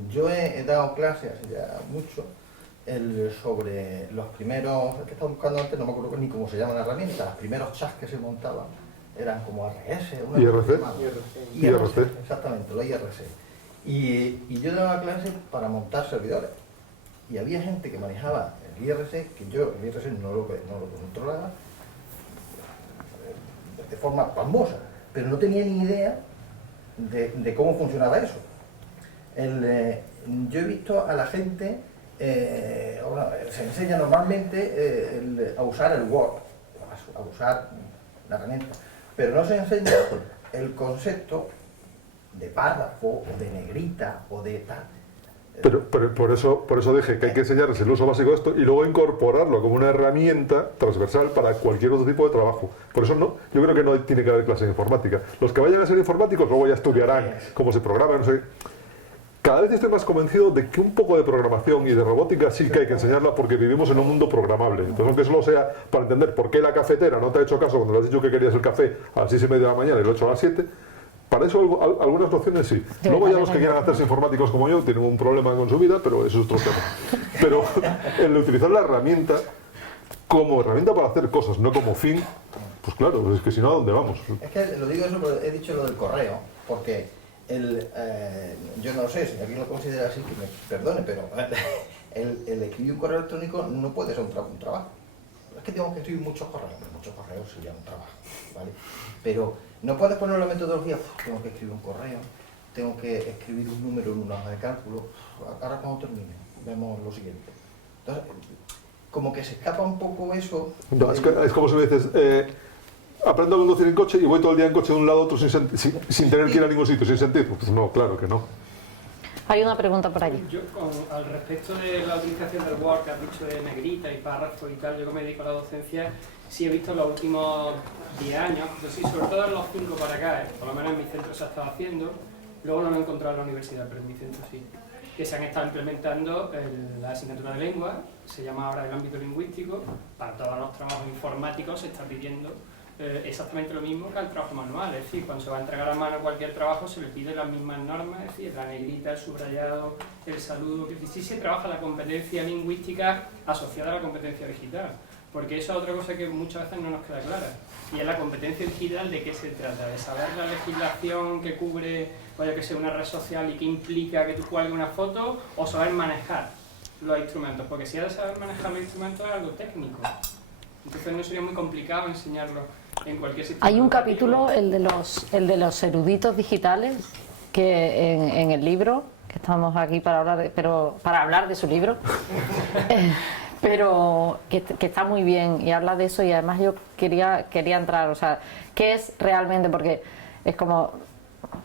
Yo he dado clases hace ya mucho sobre los primeros, que estaba buscando antes, no me acuerdo ni cómo se llama la herramienta, los primeros chats que se montaban eran como RS, IRC, exactamente, los IRC. Y yo daba clases para montar servidores. Y había gente que manejaba el IRC, que yo el IRC no lo controlaba de forma pasmosa, pero no tenía ni idea de cómo funcionaba eso. Yo he visto a la gente, se enseña normalmente a usar el Word, a usar la herramienta, pero no se enseña el concepto de párrafo, o de negrita, o de tal. Pero por eso dije que hay que enseñarles el uso básico de esto y luego incorporarlo como una herramienta transversal para cualquier otro tipo de trabajo. Por eso yo creo que no tiene que haber clase de informática. Los que vayan a ser informáticos luego ya estudiarán cómo se programa, no sé. Cada vez estoy más convencido de que un poco de programación y de robótica sí que hay que enseñarla porque vivimos en un mundo programable. Entonces, aunque solo sea para entender por qué la cafetera no te ha hecho caso cuando le has dicho que querías el café a las 6:30 de la mañana y lo he hecho a las 7, para eso algunas nociones sí. Luego ya los que quieran hacerse informáticos como yo tienen un problema con su vida, pero eso es otro tema. Pero el utilizar la herramienta como herramienta para hacer cosas, no como fin, pues claro, es que si no, ¿a dónde vamos? Es que lo digo eso, porque he dicho lo del correo, porque yo no sé si alguien lo considera así, que me perdone, pero el escribir un correo electrónico no puede ser un trabajo. Es que tengo que escribir muchos correos sería un trabajo, ¿vale? Pero no puedes poner la metodología, tengo que escribir un correo, tengo que escribir un número en una hoja de cálculo, ahora cuando termine, vemos lo siguiente. Entonces, como que se escapa un poco eso. No, es como si me dices, aprendo a conducir en coche y voy todo el día en coche de un lado a otro sin tener que ir a ningún sitio, sin sentido. Pues no, claro que no. Hay una pregunta por allí. Yo, al respecto de la utilización del Word que has dicho de negrita y párrafo y tal, yo que me dedico a la docencia, sí he visto en los últimos 10 años, pero sí, sobre todo en los 5 para acá, por lo menos en mi centro se ha estado haciendo, luego no lo he encontrado en la universidad, pero en mi centro sí, que se han estado implementando la asignatura de lengua, se llama ahora el ámbito lingüístico, para todos los trabajos informáticos se está pidiendo exactamente lo mismo que al trabajo manual, es decir, cuando se va a entregar a mano cualquier trabajo se le pide las mismas normas, es decir, la negrita, el subrayado, el saludo, que sí se trabaja la competencia lingüística asociada a la competencia digital, porque eso es otra cosa que muchas veces no nos queda clara, y es la competencia digital. ¿De qué se trata? ¿De saber la legislación que cubre, vaya que sea una red social y que implica que tú cuelgues una foto, o saber manejar los instrumentos? Porque si has de saber manejar los instrumentos es algo técnico, entonces no sería muy complicado enseñarlo en cualquier sistema. Hay un capítulo, el de los eruditos digitales, que en el libro, que estamos aquí para hablar de su libro, pero que está muy bien y habla de eso, y además yo quería entrar, o sea, ¿qué es realmente? Porque es como,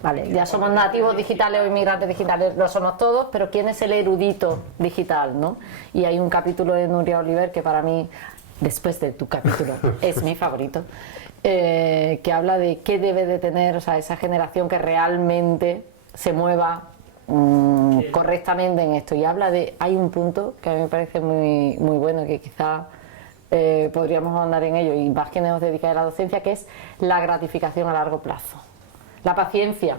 vale, ya somos nativos digitales o inmigrantes digitales, lo somos todos, pero ¿quién es el erudito digital, no? Y hay un capítulo de Nuria Oliver que para mí, después de tu capítulo, es mi favorito, que habla de qué debe de tener, o sea, esa generación que realmente se mueva correctamente en esto, y habla hay un punto que a mí me parece muy, muy bueno, que quizá podríamos ahondar en ello, y más que nos dedicáis a la docencia, que es la gratificación a largo plazo, la paciencia,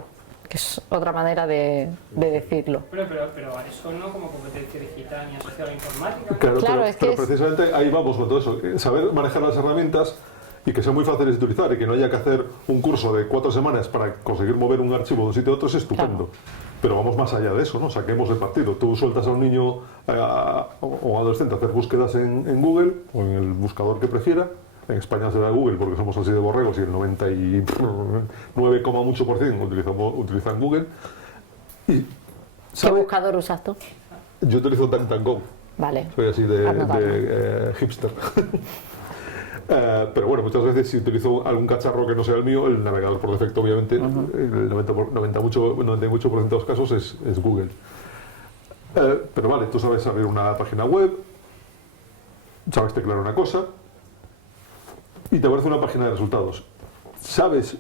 que es otra manera de decirlo. Pero eso no como competencia digital ni asociada a la informática. Claro, pero precisamente ahí vamos con todo eso, saber manejar las herramientas y que sean muy fáciles de utilizar y que no haya que hacer un curso de 4 semanas para conseguir mover un archivo de un sitio a otro, es estupendo. Claro. Pero vamos más allá de eso, ¿no? Saquemos el partido. Tú sueltas a un niño o adolescente a hacer búsquedas en Google o en el buscador que prefiera. En España será Google porque somos así de borregos y el 99, mucho por cien utilizan Google. Y, ¿qué buscador usas tú? Yo utilizo DuckDuckGo. Vale. Soy así de hipster. Pero bueno, muchas veces si utilizo algún cacharro que no sea el mío, el navegador por defecto, obviamente, el 98% de los casos es Google. Pero vale, tú sabes abrir una página web, sabes teclear una cosa y te aparece una página de resultados. ¿Sabes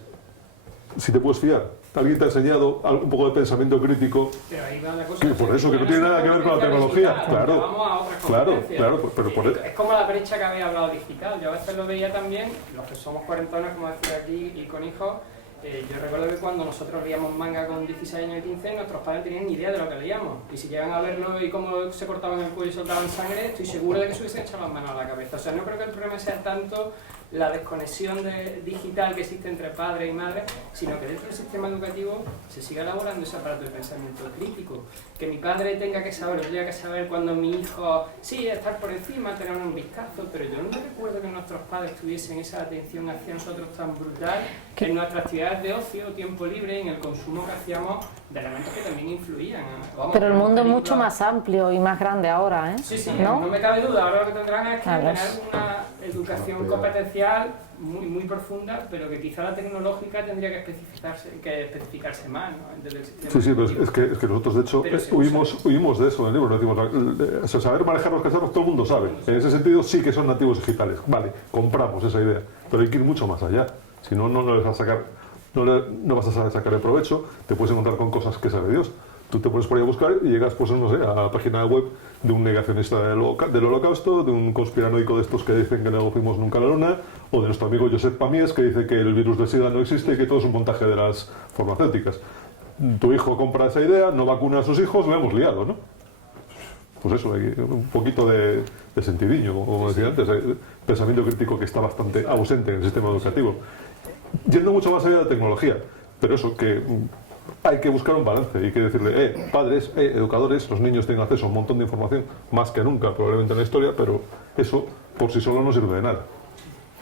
si te puedes fiar? ¿Alguien te ha enseñado un poco de pensamiento crítico? Pero ahí va la cosa. Sí, por eso, que no tiene nada que ver con la tecnología. Digital, Claro, vamos a otras claro, competencias. claro, pero por Es como la brecha que había hablado digital. Yo a veces lo veía también, los que somos cuarentones, como decía aquí, y con hijos. Yo recuerdo que cuando nosotros leíamos manga con 16 años y 15, nuestros padres no tenían ni idea de lo que leíamos. Y si llegan a verlo y cómo se cortaban el cuello y soltaban sangre, estoy seguro de que se hubiesen echado las manos a la cabeza. O sea, no creo que el problema sea tanto la desconexión digital que existe entre padres y madres, sino que dentro del sistema educativo se siga elaborando ese aparato de pensamiento crítico. Que mi padre tenga que saber, yo tenga que saber cuando mi hijo, sí, estar por encima, tener un vistazo, pero yo no recuerdo que nuestros padres tuviesen esa atención hacia nosotros tan brutal en nuestras actividades de ocio, tiempo libre, en el consumo que hacíamos de elementos que también influían. Vamos, pero el mundo es mucho más amplio y más grande ahora, ¿eh? Sí, sí, ¿no? no me cabe duda. Ahora lo que tendrán es que Claro. tener una educación competencial muy profunda, pero que quizá la tecnológica tendría que especificarse más, ¿no? Desde el sistema sí, pero educativo. es que nosotros, de hecho, Pero sí, huimos de eso en el libro. Decimos, o sea, saber manejar los cacharros todo el mundo sabe. En ese sentido sí que son nativos digitales. Vale, compramos esa idea, pero hay que ir mucho más allá. Si no, no les vas a sacar, no vas a saber sacar el provecho, te puedes encontrar con cosas que sabe Dios. Tú te pones por ahí a buscar y llegas, pues no sé, a la página web de un negacionista del holocausto, de un conspiranoico de estos que dicen que no fuimos nunca a la luna, o de nuestro amigo Josep Pamies, que dice que el virus del SIDA no existe y que todo es un montaje de las farmacéuticas. Tu hijo compra esa idea, no vacuna a sus hijos, lo hemos liado, ¿no? Pues eso, hay un poquito de sentidillo, como decía antes, pensamiento crítico que está bastante ausente en el sistema educativo. Yendo mucho más allá de la tecnología, pero eso, que hay que buscar un balance, hay que decirle, padres, educadores, los niños tienen acceso a un montón de información, más que nunca probablemente en la historia, pero eso por sí solo no sirve de nada.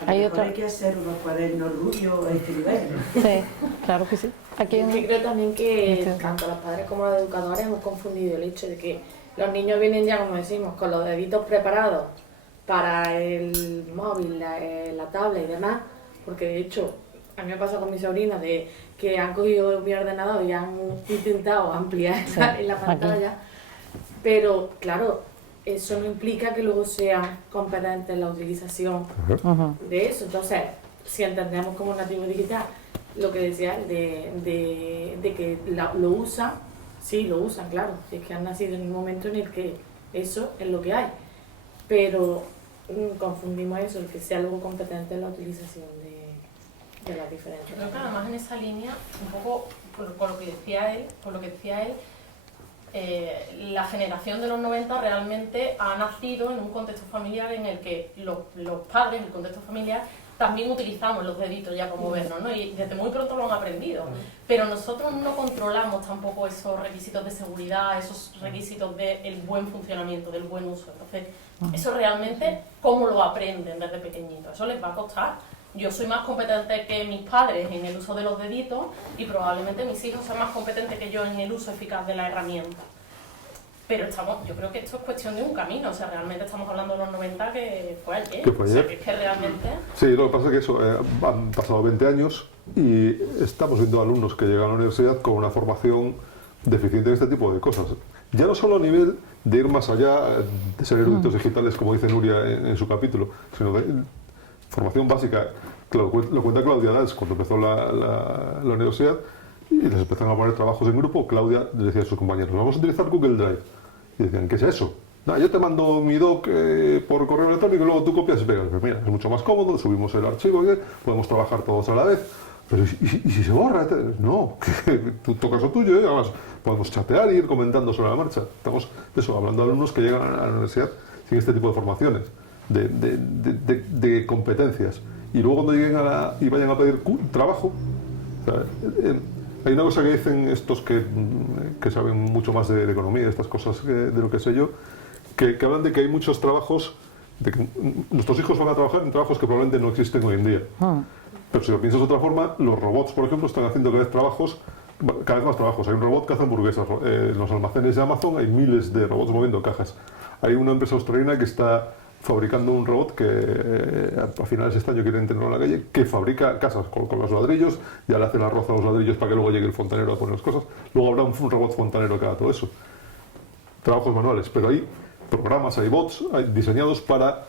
Hay otra. Hay que hacer unos cuadernos rubios a este nivel. Sí, claro que sí. Aquí Yo creo también que tanto los padres como los educadores hemos confundido el hecho de que los niños vienen ya, como decimos, con los deditos preparados para el móvil, la tablet y demás, porque de hecho a mí me pasa con mis sobrinas de que han cogido mi ordenador y han intentado ampliar en la pantalla, pero claro, eso no implica que luego sean competentes en la utilización de eso. Entonces, si entendemos como nativo digital lo que decía de que lo usan, sí, lo usan, claro, es que han nacido en un momento en el que eso es lo que hay, pero confundimos eso, el que sea luego competente en la utilización de las diferentes. Yo creo que además en esa línea, un poco por lo que decía él, la generación de los 90 realmente ha nacido en un contexto familiar en el que los padres, el contexto familiar, también utilizamos los deditos ya para movernos, ¿no? Y desde muy pronto lo han aprendido. Pero nosotros no controlamos tampoco esos requisitos de seguridad, esos requisitos del buen funcionamiento, del buen uso. Entonces, eso realmente, ¿cómo lo aprenden desde pequeñitos? Eso les va a costar. Yo soy más competente que mis padres en el uso de los deditos y probablemente mis hijos sean más competentes que yo en el uso eficaz de la herramienta. Pero yo creo que esto es cuestión de un camino, o sea, realmente estamos hablando de los 90 que fue ayer. ¿Que fue ayer? O sea, que es que realmente... Sí, lo que pasa es que eso, han pasado 20 años y estamos viendo alumnos que llegan a la universidad con una formación deficiente en este tipo de cosas. Ya no solo a nivel de ir más allá, de ser eruditos digitales, como dice Nuria en su capítulo, sino de formación básica. Claro, lo cuenta Claudia Dals cuando empezó la universidad y les empezaron a poner trabajos en grupo. Claudia les decía a sus compañeros, vamos a utilizar Google Drive. Y decían, ¿qué es eso? No, yo te mando mi doc por correo electrónico y luego tú copias y pegas. Pero mira, es mucho más cómodo, subimos el archivo, podemos trabajar todos a la vez. Pero ¿y si se borra? No, que tú tocas lo tuyo, además podemos chatear y ir comentando sobre la marcha. Estamos hablando de alumnos que llegan a la universidad sin este tipo de formaciones, de competencias. Y luego cuando lleguen y vayan a pedir trabajo, o sea, hay una cosa que dicen estos que saben mucho más de economía, de estas cosas de lo que sé yo, que hablan de que hay muchos trabajos, de que nuestros hijos van a trabajar en trabajos que probablemente no existen hoy en día. Pero si lo piensas de otra forma, los robots, por ejemplo, están haciendo cada vez más trabajos. Hay un robot que hace hamburguesas. En los almacenes de Amazon hay miles de robots moviendo cajas. Hay una empresa australiana que está fabricando un robot que a finales de este año quieren tenerlo en la calle, que fabrica casas con los ladrillos, ya le hace la roza a los ladrillos para que luego llegue el fontanero a poner las cosas. Luego habrá un robot fontanero que haga todo eso. Trabajos manuales, pero hay programas, hay bots diseñados para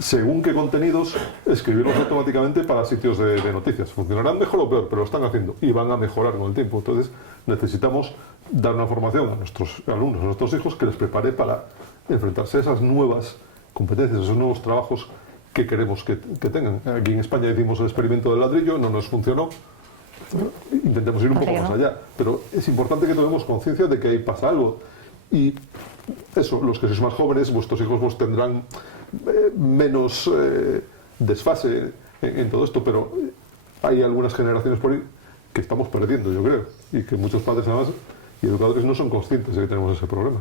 según qué contenidos, escribirlos automáticamente para sitios de noticias. Funcionarán mejor o peor, pero lo están haciendo y van a mejorar con el tiempo. Entonces necesitamos dar una formación a nuestros alumnos, a nuestros hijos, que les prepare para enfrentarse a esas nuevas competencias, a esos nuevos trabajos que queremos que tengan. Aquí en España hicimos el experimento del ladrillo, no nos funcionó. Intentemos ir un poco más allá, pero es importante que tomemos conciencia de que ahí pasa algo. Y eso, los que sois más jóvenes, vuestros hijos pues tendrán menos desfase en todo esto, pero hay algunas generaciones por ahí que estamos perdiendo, yo creo, y que muchos padres además y educadores no son conscientes de que tenemos ese problema.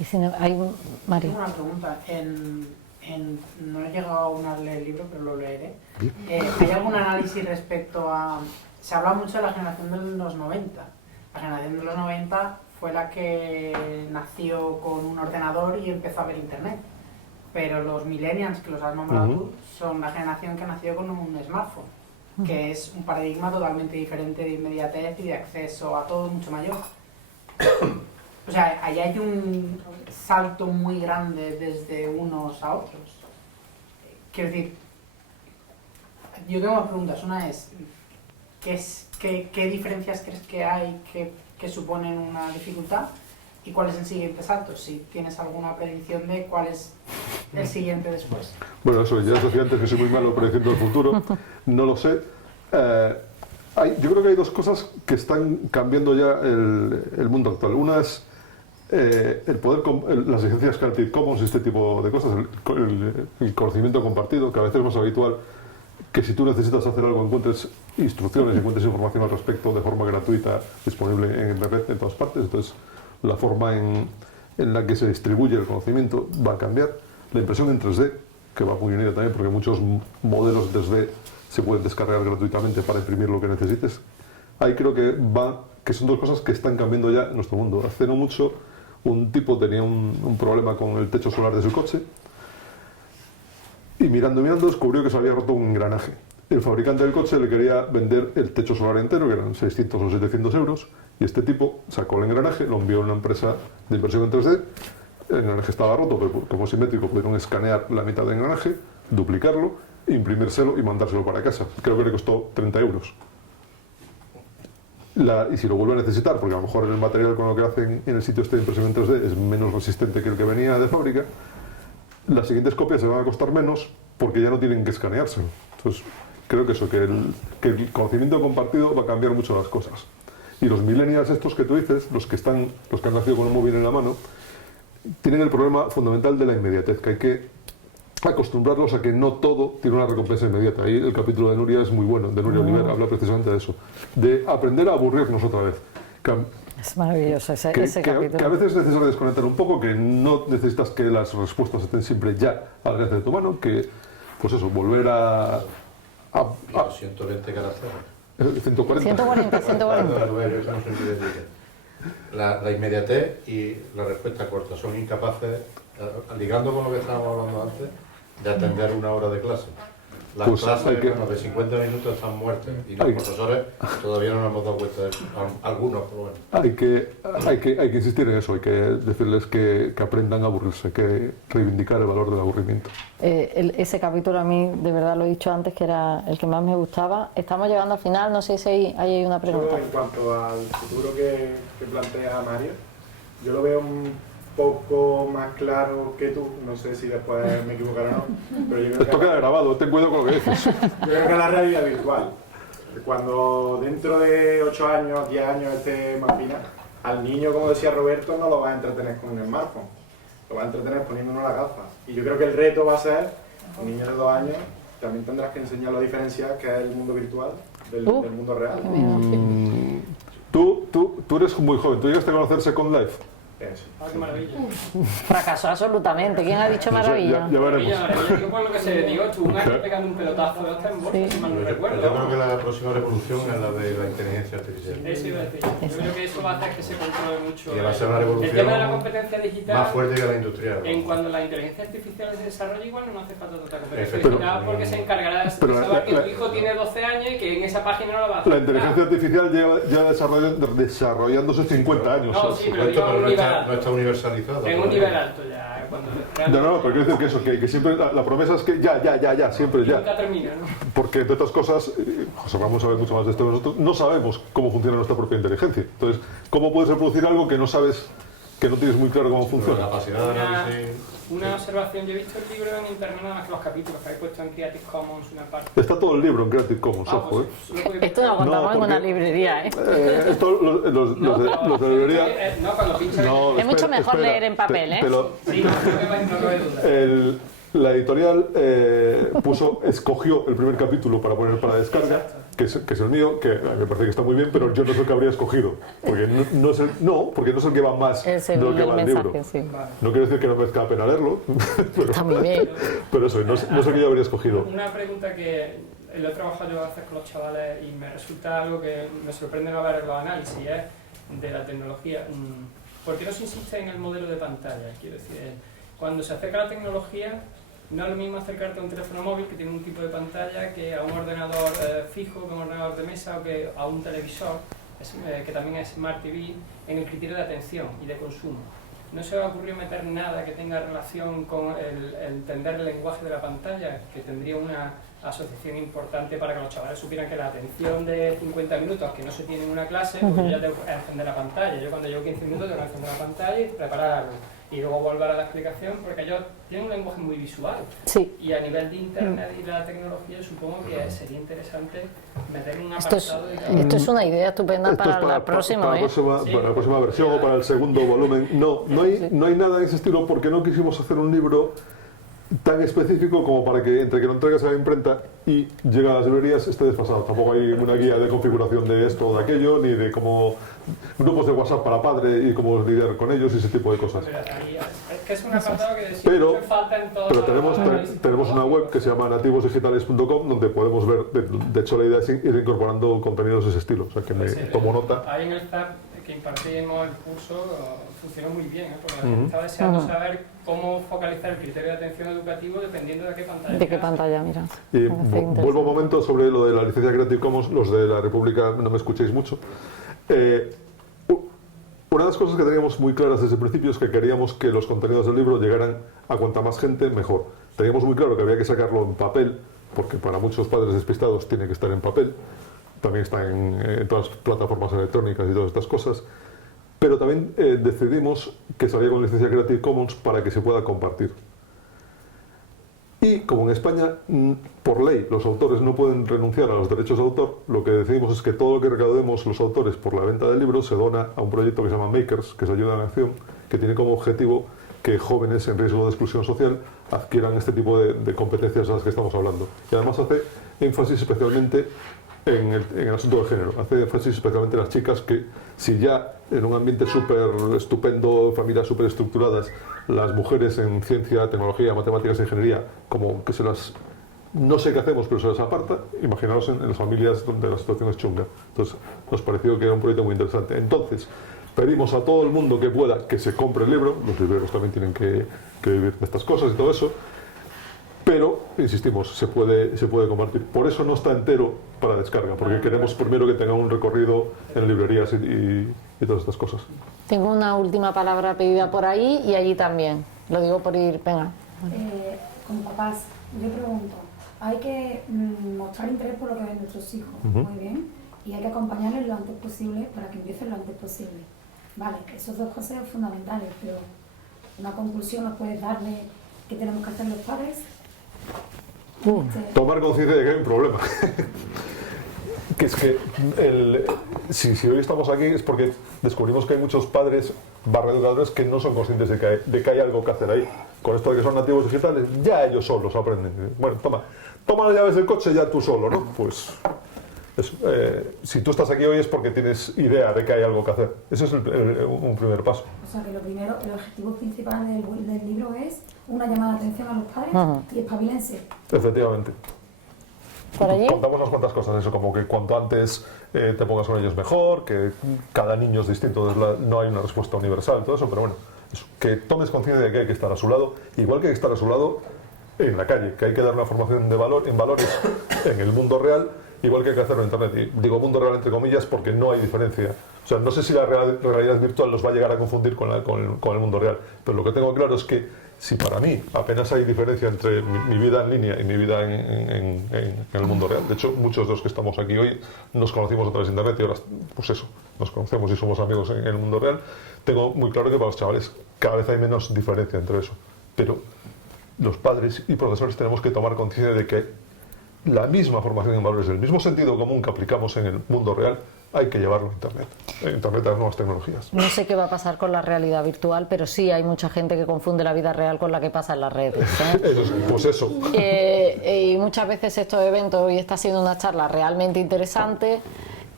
Y si no, hay Mario. Tengo una pregunta. No he llegado aún a leer el libro, pero lo leeré. ¿Hay algún análisis respecto a...? Se habla mucho de la generación de los 90. La generación de los 90 fue la que nació con un ordenador y empezó a ver internet. Pero los millennials, que los has nombrado tú, son la generación que nació con un smartphone, que es un paradigma totalmente diferente de inmediatez y de acceso a todo mucho mayor. O sea, ahí hay un salto muy grande desde unos a otros. Quiero decir, yo tengo dos preguntas. Una es, ¿qué diferencias crees que hay que suponen una dificultad? ¿Y cuál es el siguiente salto? Si tienes alguna predicción de cuál es el siguiente después. Bueno, eso, ya os decía antes que soy muy malo prediciendo el futuro, no lo sé. Yo creo que hay dos cosas que están cambiando ya el mundo actual. Una es el poder, las licencias Creative Commons y este tipo de cosas, el conocimiento compartido, que a veces es más habitual que si tú necesitas hacer algo encuentres instrucciones, encuentres información al respecto de forma gratuita, disponible en Internet en todas partes. Entonces, la forma en la que se distribuye el conocimiento va a cambiar. La impresión en 3D, que va muy unida también, porque muchos modelos 3D se pueden descargar gratuitamente para imprimir lo que necesites. Ahí creo que son dos cosas que están cambiando ya en nuestro mundo. Hace no mucho, un tipo tenía un problema con el techo solar de su coche y mirando descubrió que se había roto un engranaje. El fabricante del coche le quería vender el techo solar entero, que eran 600 o 700 euros, y este tipo sacó el engranaje, lo envió a una empresa de impresión en 3D, el engranaje estaba roto, pero como es simétrico pudieron escanear la mitad del engranaje, duplicarlo, imprimírselo y mandárselo para casa. Creo que le costó 30 euros. Y si lo vuelve a necesitar, porque a lo mejor el material con lo que hacen en el sitio este de impresión en 3D es menos resistente que el que venía de fábrica, las siguientes copias se van a costar menos porque ya no tienen que escaneárselo. Entonces, creo que eso, que el conocimiento compartido va a cambiar mucho las cosas. Y los millennials estos que tú dices, los que han nacido con un móvil en la mano, tienen el problema fundamental de la inmediatez, que hay que acostumbrarlos a que no todo tiene una recompensa inmediata. Ahí el capítulo de Nuria es muy bueno, de Nuria Oliver, habla precisamente de eso, de aprender a aburrirnos otra vez. Es maravilloso ese capítulo. Que a veces es necesario desconectar un poco, que no necesitas que las respuestas estén siempre ya al alcance de tu mano, que, pues eso, volver a 120 caracteres. 140. La inmediatez y la respuesta corta son incapaces, ligando con lo que estábamos hablando antes, de atender una hora de clase. Las clases de 50 minutos están muertas y los profesores todavía no nos hemos dado cuenta de eso, algunos por lo menos. Hay que insistir en eso, hay que decirles que aprendan a aburrirse, que reivindicar el valor del aburrimiento. Ese capítulo a mí, de verdad lo he dicho antes, que era el que más me gustaba. Estamos llegando al final, no sé si hay una pregunta. En cuanto al futuro que plantea Mario, yo lo veo un poco más claro que tú, no sé si después me equivocaré o no, pero yo creo Esto queda grabado, ten cuidado con lo que dices. Yo creo que la realidad virtual, cuando dentro de 8 años, 10 años esté más fina, al niño, como decía Roberto, no lo va a entretener con un smartphone, lo va a entretener poniéndonos las gafas. Y yo creo que el reto va a ser, un niño de 2 años, también tendrás que enseñar la diferencia que es el mundo virtual del mundo real. Tú eres muy joven, ¿tú llegaste a conocer Second Life? Ah, qué maravilla. Fracasó absolutamente. ¿Quién ha dicho maravilla? Ya veremos. Yo digo por lo que se dio, estuvo un año pegando un pelotazo de hasta en bolsa, si mal no recuerdo. Yo creo que la próxima revolución es la de la inteligencia artificial. Eso iba a decir. Yo creo que eso va a hacer que se controle mucho. Y va a ser una revolución el tema de la competencia digital. Más fuerte que la industrial. En cuanto la inteligencia artificial se desarrolla, igual no hace falta tanta competencia Pero, digital porque se encargará de saber que tu hijo tiene 12 años y que en esa página no la va a hacer. La inteligencia artificial lleva desarrollándose 50 años. No, sí, pero no está universalizado. En un nivel alto ya. cuando No, pero quiero decir que siempre la promesa es que ya, siempre ya. nunca termina, ¿no? Porque, entre otras cosas, José Ramón sabe mucho más de esto que nosotros, no sabemos cómo funciona nuestra propia inteligencia. Entonces, ¿cómo puedes reproducir algo que no sabes, que no tienes muy claro cómo funciona? Una observación, yo he visto el libro en internet nada más que los capítulos, que habéis puesto en Creative Commons una parte. Está todo el libro en Creative Commons, ojo, Esto lo aguantamos en una librería, ¿eh? Esto, los de librería... Es mucho mejor leer en papel, ¿eh? Sí, no cabe duda. La editorial escogió el primer capítulo para poner para descarga, que es el mío, que me parece que está muy bien, pero yo no es el que habría escogido, porque no es el que va más de lo que va el libro. Sí. No quiere decir que no merezca la pena leerlo, Está muy bien. pero eso, no es el que yo habría escogido. Una pregunta que lo he trabajado yo a veces con los chavales y me resulta algo que me sorprende no ver en los análisis, es de la tecnología. ¿Por qué no se insiste en el modelo de pantalla? Quiero decir, cuando se acerca la tecnología, no es lo mismo acercarte a un teléfono móvil que tiene un tipo de pantalla que a un ordenador fijo, que a un ordenador de mesa o que a un televisor, que también es Smart TV, en el criterio de atención y de consumo. ¿No se os ha ocurrido meter nada que tenga relación con el entender el lenguaje de la pantalla, que tendría una asociación importante para que los chavales supieran que la atención de 50 minutos que no se tiene en una clase, pues yo ya tengo que encender la pantalla. Yo cuando llevo 15 minutos tengo que encender la pantalla y prepararlo. Y luego volver a la explicación, porque ellos tienen un lenguaje muy visual. Sí. Y a nivel de internet y la tecnología, supongo que sería interesante meter un apartado de... Esto es una idea estupenda para la próxima, para la próxima versión o para el segundo volumen. No hay nada en ese estilo, porque no quisimos hacer un libro tan específico como para que entre que lo entregas a la imprenta y llega a las librerías esté desfasado. Tampoco hay una guía de configuración de esto o de aquello, ni de cómo grupos de WhatsApp para padre y cómo lidiar con ellos y ese tipo de cosas. Es que es un apartado que Pero falta en todo. Pero tenemos una web que se llama nativosdigitales.com donde podemos ver, de hecho la idea es ir incorporando contenidos de ese estilo, o sea que me tomo nota. Ahí en el tab que impartimos el curso funcionó muy bien, porque estaba deseando saber cómo focalizar el criterio de atención educativo dependiendo de qué pantalla. ¿De qué pantalla miras? Y vuelvo un momento sobre lo de la licencia Creative Commons, los de la República no me escuchéis mucho. Una de las cosas que teníamos muy claras desde el principio es que queríamos que los contenidos del libro llegaran a cuanta más gente mejor. Teníamos muy claro que había que sacarlo en papel, porque para muchos padres despistados tiene que estar en papel. También está en todas las plataformas electrónicas y todas estas cosas. Pero también decidimos que salía con licencia Creative Commons para que se pueda compartir. Y como en España, por ley, los autores no pueden renunciar a los derechos de autor, lo que decidimos es que todo lo que recaudemos los autores por la venta del libro se dona a un proyecto que se llama Makers, que es Ayuda en Acción, que tiene como objetivo que jóvenes en riesgo de exclusión social adquieran este tipo de competencias de las que estamos hablando. Y además hace énfasis especialmente en el asunto de género. Hace énfasis especialmente en las chicas que, si ya en un ambiente súper estupendo, familias súper estructuradas, las mujeres en ciencia, tecnología, matemáticas e ingeniería, como que no sé qué hacemos, pero se las aparta, imaginaos en las familias donde la situación es chunga. Entonces, nos pareció que era un proyecto muy interesante. Entonces, pedimos a todo el mundo que pueda que se compre el libro, los libreros también tienen que vivir de estas cosas y todo eso, pero, insistimos, se puede compartir. Por eso no está entero para descarga, porque queremos primero que tenga un recorrido en librerías y todas estas cosas. Tengo una última palabra pedida por ahí y allí también. Lo digo por ir, venga. Como papás, yo pregunto, hay que mostrar interés por lo que ven nuestros hijos, muy bien, y hay que acompañarles lo antes posible para que empiecen lo antes posible. Vale, esos dos consejos fundamentales, pero una conclusión nos puedes dar de qué tenemos que hacer los padres. Tomar conciencia de que hay un problema. Que es que si hoy estamos aquí es porque descubrimos que hay muchos padres /educadores que no son conscientes de que hay algo que hacer ahí. Con esto de que son nativos digitales, ya ellos solos aprenden. Bueno, toma las llaves del coche ya tú solo, ¿no? Pues si tú estás aquí hoy es porque tienes idea de que hay algo que hacer. Ese es un primer paso. O sea que lo primero, el objetivo principal del libro es una llamada de atención a los padres y espabilense. Efectivamente. ¿Por allí? Contamos unas cuantas cosas, eso, como que cuanto antes te pongas con ellos mejor, que cada niño es distinto, no hay una respuesta universal, todo eso, pero bueno, eso, que tomes conciencia de que hay que estar a su lado, igual que hay que estar a su lado en la calle, que hay que dar una formación en valores en el mundo real, igual que hay que hacerlo en Internet. Y digo mundo real entre comillas porque no hay diferencia. O sea, no sé si la realidad virtual los va a llegar a confundir con el mundo real, pero lo que tengo claro es que Si para mí apenas hay diferencia entre mi vida en línea y mi vida en el mundo real, de hecho muchos de los que estamos aquí hoy nos conocimos a través de internet y ahora, pues eso, nos conocemos y somos amigos en el mundo real, tengo muy claro que para los chavales cada vez hay menos diferencia entre eso. Pero los padres y profesores tenemos que tomar conciencia de que la misma formación en valores, el mismo sentido común que aplicamos en el mundo real, hay que llevarlo a Internet. Internet a las nuevas tecnologías. No sé qué va a pasar con la realidad virtual, pero sí hay mucha gente que confunde la vida real con la que pasa en las redes, ¿eh? Pues eso. Y muchas veces estos eventos, hoy está siendo una charla realmente interesante.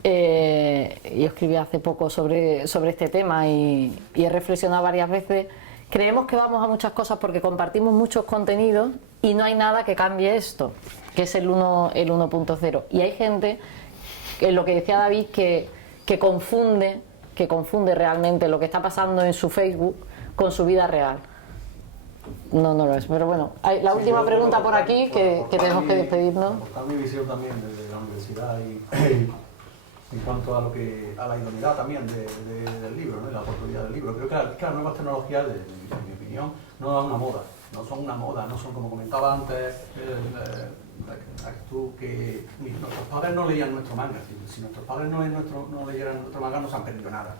Yo escribí hace poco sobre este tema y he reflexionado varias veces. Creemos que vamos a muchas cosas porque compartimos muchos contenidos y no hay nada que cambie esto, que es el 1.0. Y hay gente, lo que decía David, que confunde realmente lo que está pasando en su Facebook con su vida real. No lo es. Pero bueno, hay la última pregunta por aquí, que tenemos que despedirnos. Aportar mi visión también desde la universidad y en cuanto a la idoneidad también del libro, ¿no? Y la oportunidad del libro. Creo que las nuevas tecnologías, en mi opinión, no dan una moda, no son una moda, no son, como comentaba antes tú, que nuestros padres no leían nuestro manga. Si nuestros padres no leyeran nuestro manga, no se han perdido nada.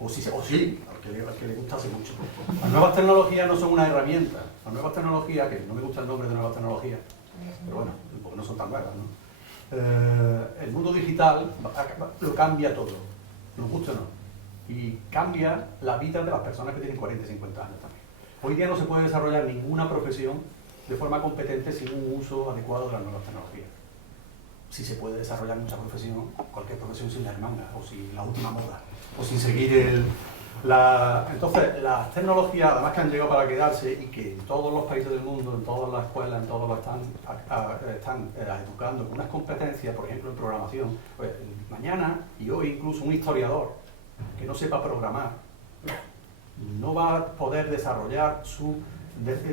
O sí, al que le gustase mucho. Las nuevas tecnologías no son una herramienta. Las nuevas tecnologías, que no me gusta el nombre de nuevas tecnologías, pero bueno, porque no son tan nuevas, ¿no? El mundo digital lo cambia todo, nos gusta o no, y cambia la vida de las personas que tienen 40 y 50 años también. Hoy día no se puede desarrollar ninguna profesión de forma competente sin un uso adecuado de las nuevas tecnologías. Sí se puede desarrollar mucha profesión, cualquier profesión sin leer manga, o sin la última moda, o sin seguir Entonces, las tecnologías, además que han llegado para quedarse y que en todos los países del mundo, en todas las escuelas, en todos están educando unas competencias, por ejemplo en programación. Pues, mañana y hoy incluso un historiador que no sepa programar no va a poder desarrollar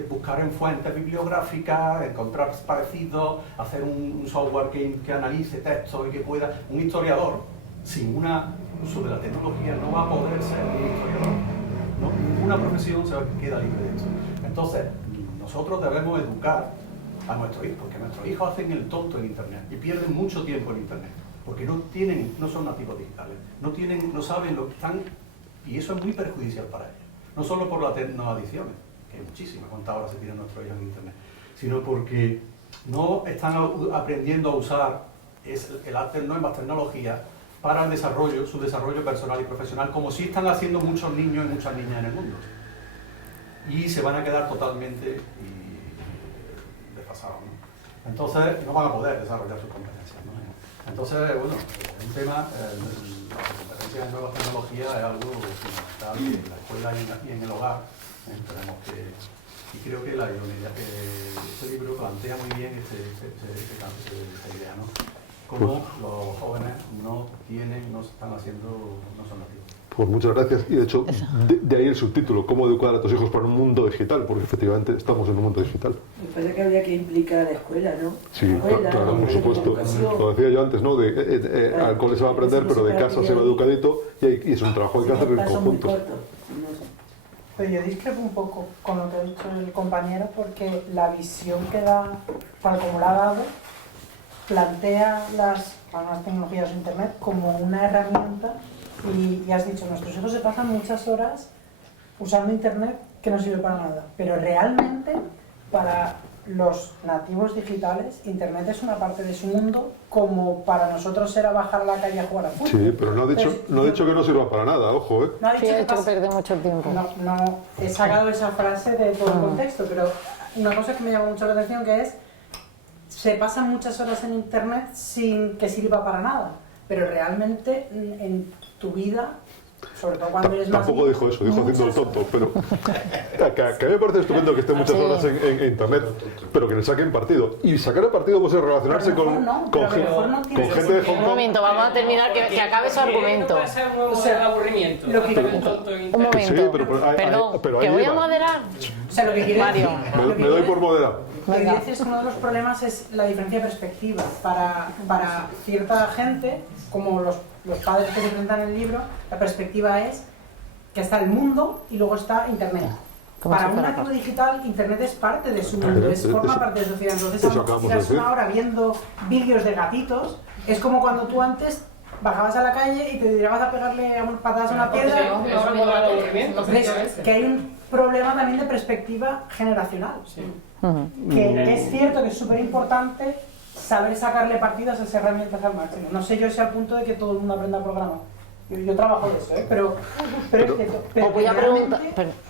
buscar en fuentes bibliográficas, encontrar parecidos, hacer un software que analice textos y que pueda. Un historiador sin un uso de la tecnología no va a poder ser un historiador. Ninguna profesión se queda libre de esto. Entonces, nosotros debemos educar a nuestros hijos, porque nuestros hijos hacen el tonto en Internet y pierden mucho tiempo en Internet, porque no son nativos digitales, no saben lo que están, y eso es muy perjudicial para ellos. No solo por las no adicciones, que hay muchísimas, cuántas horas se tiran nuestros hijos en Internet, sino porque no están aprendiendo a usar las nuevas tecnologías para su desarrollo personal y profesional, como sí están haciendo muchos niños y muchas niñas en el mundo. Y se van a quedar totalmente desfasados, ¿no? Entonces no van a poder desarrollar sus competencias, ¿no? Entonces, bueno, es un tema, las competencias en nuevas tecnologías es algo fundamental en la escuela y en el hogar. Y creo que este libro plantea muy bien esta idea, ¿no? Como los jóvenes no son nativos. Pues muchas gracias. Y de hecho, de ahí el subtítulo, ¿cómo educar a tus hijos para un mundo digital? Porque efectivamente estamos en un mundo digital. Me parece que habría que implicar a la escuela, ¿no? Sí, claro, por supuesto. Lo decía yo antes, ¿no? Al cole se va a aprender, pero de casa se va educadito y es un trabajo que hay que hacer en conjunto. Pero yo discrepo un poco con lo que ha dicho el compañero, porque la visión que da, tal como la ha dado, plantea las nuevas tecnologías de Internet como una herramienta, y has dicho, nuestros hijos se pasan muchas horas usando Internet que no sirve para nada, pero realmente para los nativos digitales Internet es una parte de su mundo, como para nosotros era bajar a la calle a jugar a fútbol. Sí, pero no he dicho que no sirva para nada, ojo, ¿eh? No ha dicho que pierde mucho tiempo. No, he sacado esa frase de todo el contexto, pero una cosa que me llama mucho la atención, que es se pasan muchas horas en Internet sin que sirva para nada, pero realmente en tu vida, sobre todo cuando eres más... Tampoco dijo eso, dijo haciendo el tonto, pero que a mí me parece estupendo que estén muchas horas en Internet, pero que le saquen partido. Y sacar el partido puede ser relacionarse con gente de Hong Kong. Un momento, vamos a terminar, que acabe su argumento. O sea, aburrimiento. Un momento, sí, perdón, pero que voy a lleva. moderar. O sea, lo que quiero Mario. Me doy por moderar. Lo que quiero decir es que uno de los problemas es la diferencia de perspectiva. Para cierta gente, como los padres que se presentan en el libro, la perspectiva es que está el mundo y luego está Internet. Como para si un fuera nativo cosa. digital, Internet es parte de su mundo, forma parte de su sociedad. Entonces, a eso lo mejor acabamos de tiras decir. una hora viendo vídeos de gatitos, es como cuando tú antes bajabas a la calle y te tirabas a pegarle patadas a una piedra. ¿Ves? Que hay un problema también de perspectiva generacional. Que es cierto que es súper importante saber sacarle partido a esas herramientas al máximo. No sé yo si al punto de que todo el mundo aprenda a programar. Yo trabajo de eso, pero es cierto. Pero Os voy a preguntar.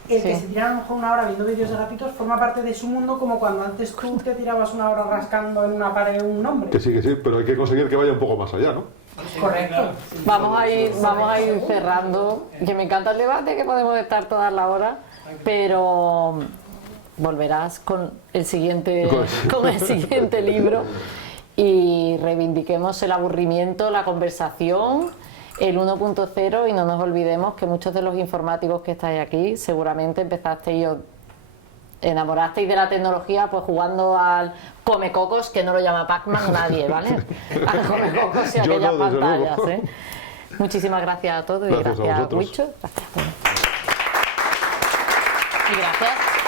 el que se tira a lo mejor una hora viendo vídeos de gatitos forma parte de su mundo, como cuando antes tú te tirabas una hora rascando en una pared un nombre. Que sí, pero hay que conseguir que vaya un poco más allá, ¿no? Correcto. Vamos a ir cerrando, que me encanta el debate, que podemos estar todas las horas, pero volverás con el siguiente libro y reivindiquemos el aburrimiento, la conversación, el 1.0, y no nos olvidemos que muchos de los informáticos que estáis aquí seguramente empezasteis y os enamorasteis de la tecnología pues jugando al Comecocos, que no lo llama Pac-Man nadie, ¿vale? Al Comecocos y Yo aquellas no, desde pantallas, luego. ¿eh? Muchísimas gracias a todos y Gracias a gracias a vosotros. Huicho. Gracias a todos. Y gracias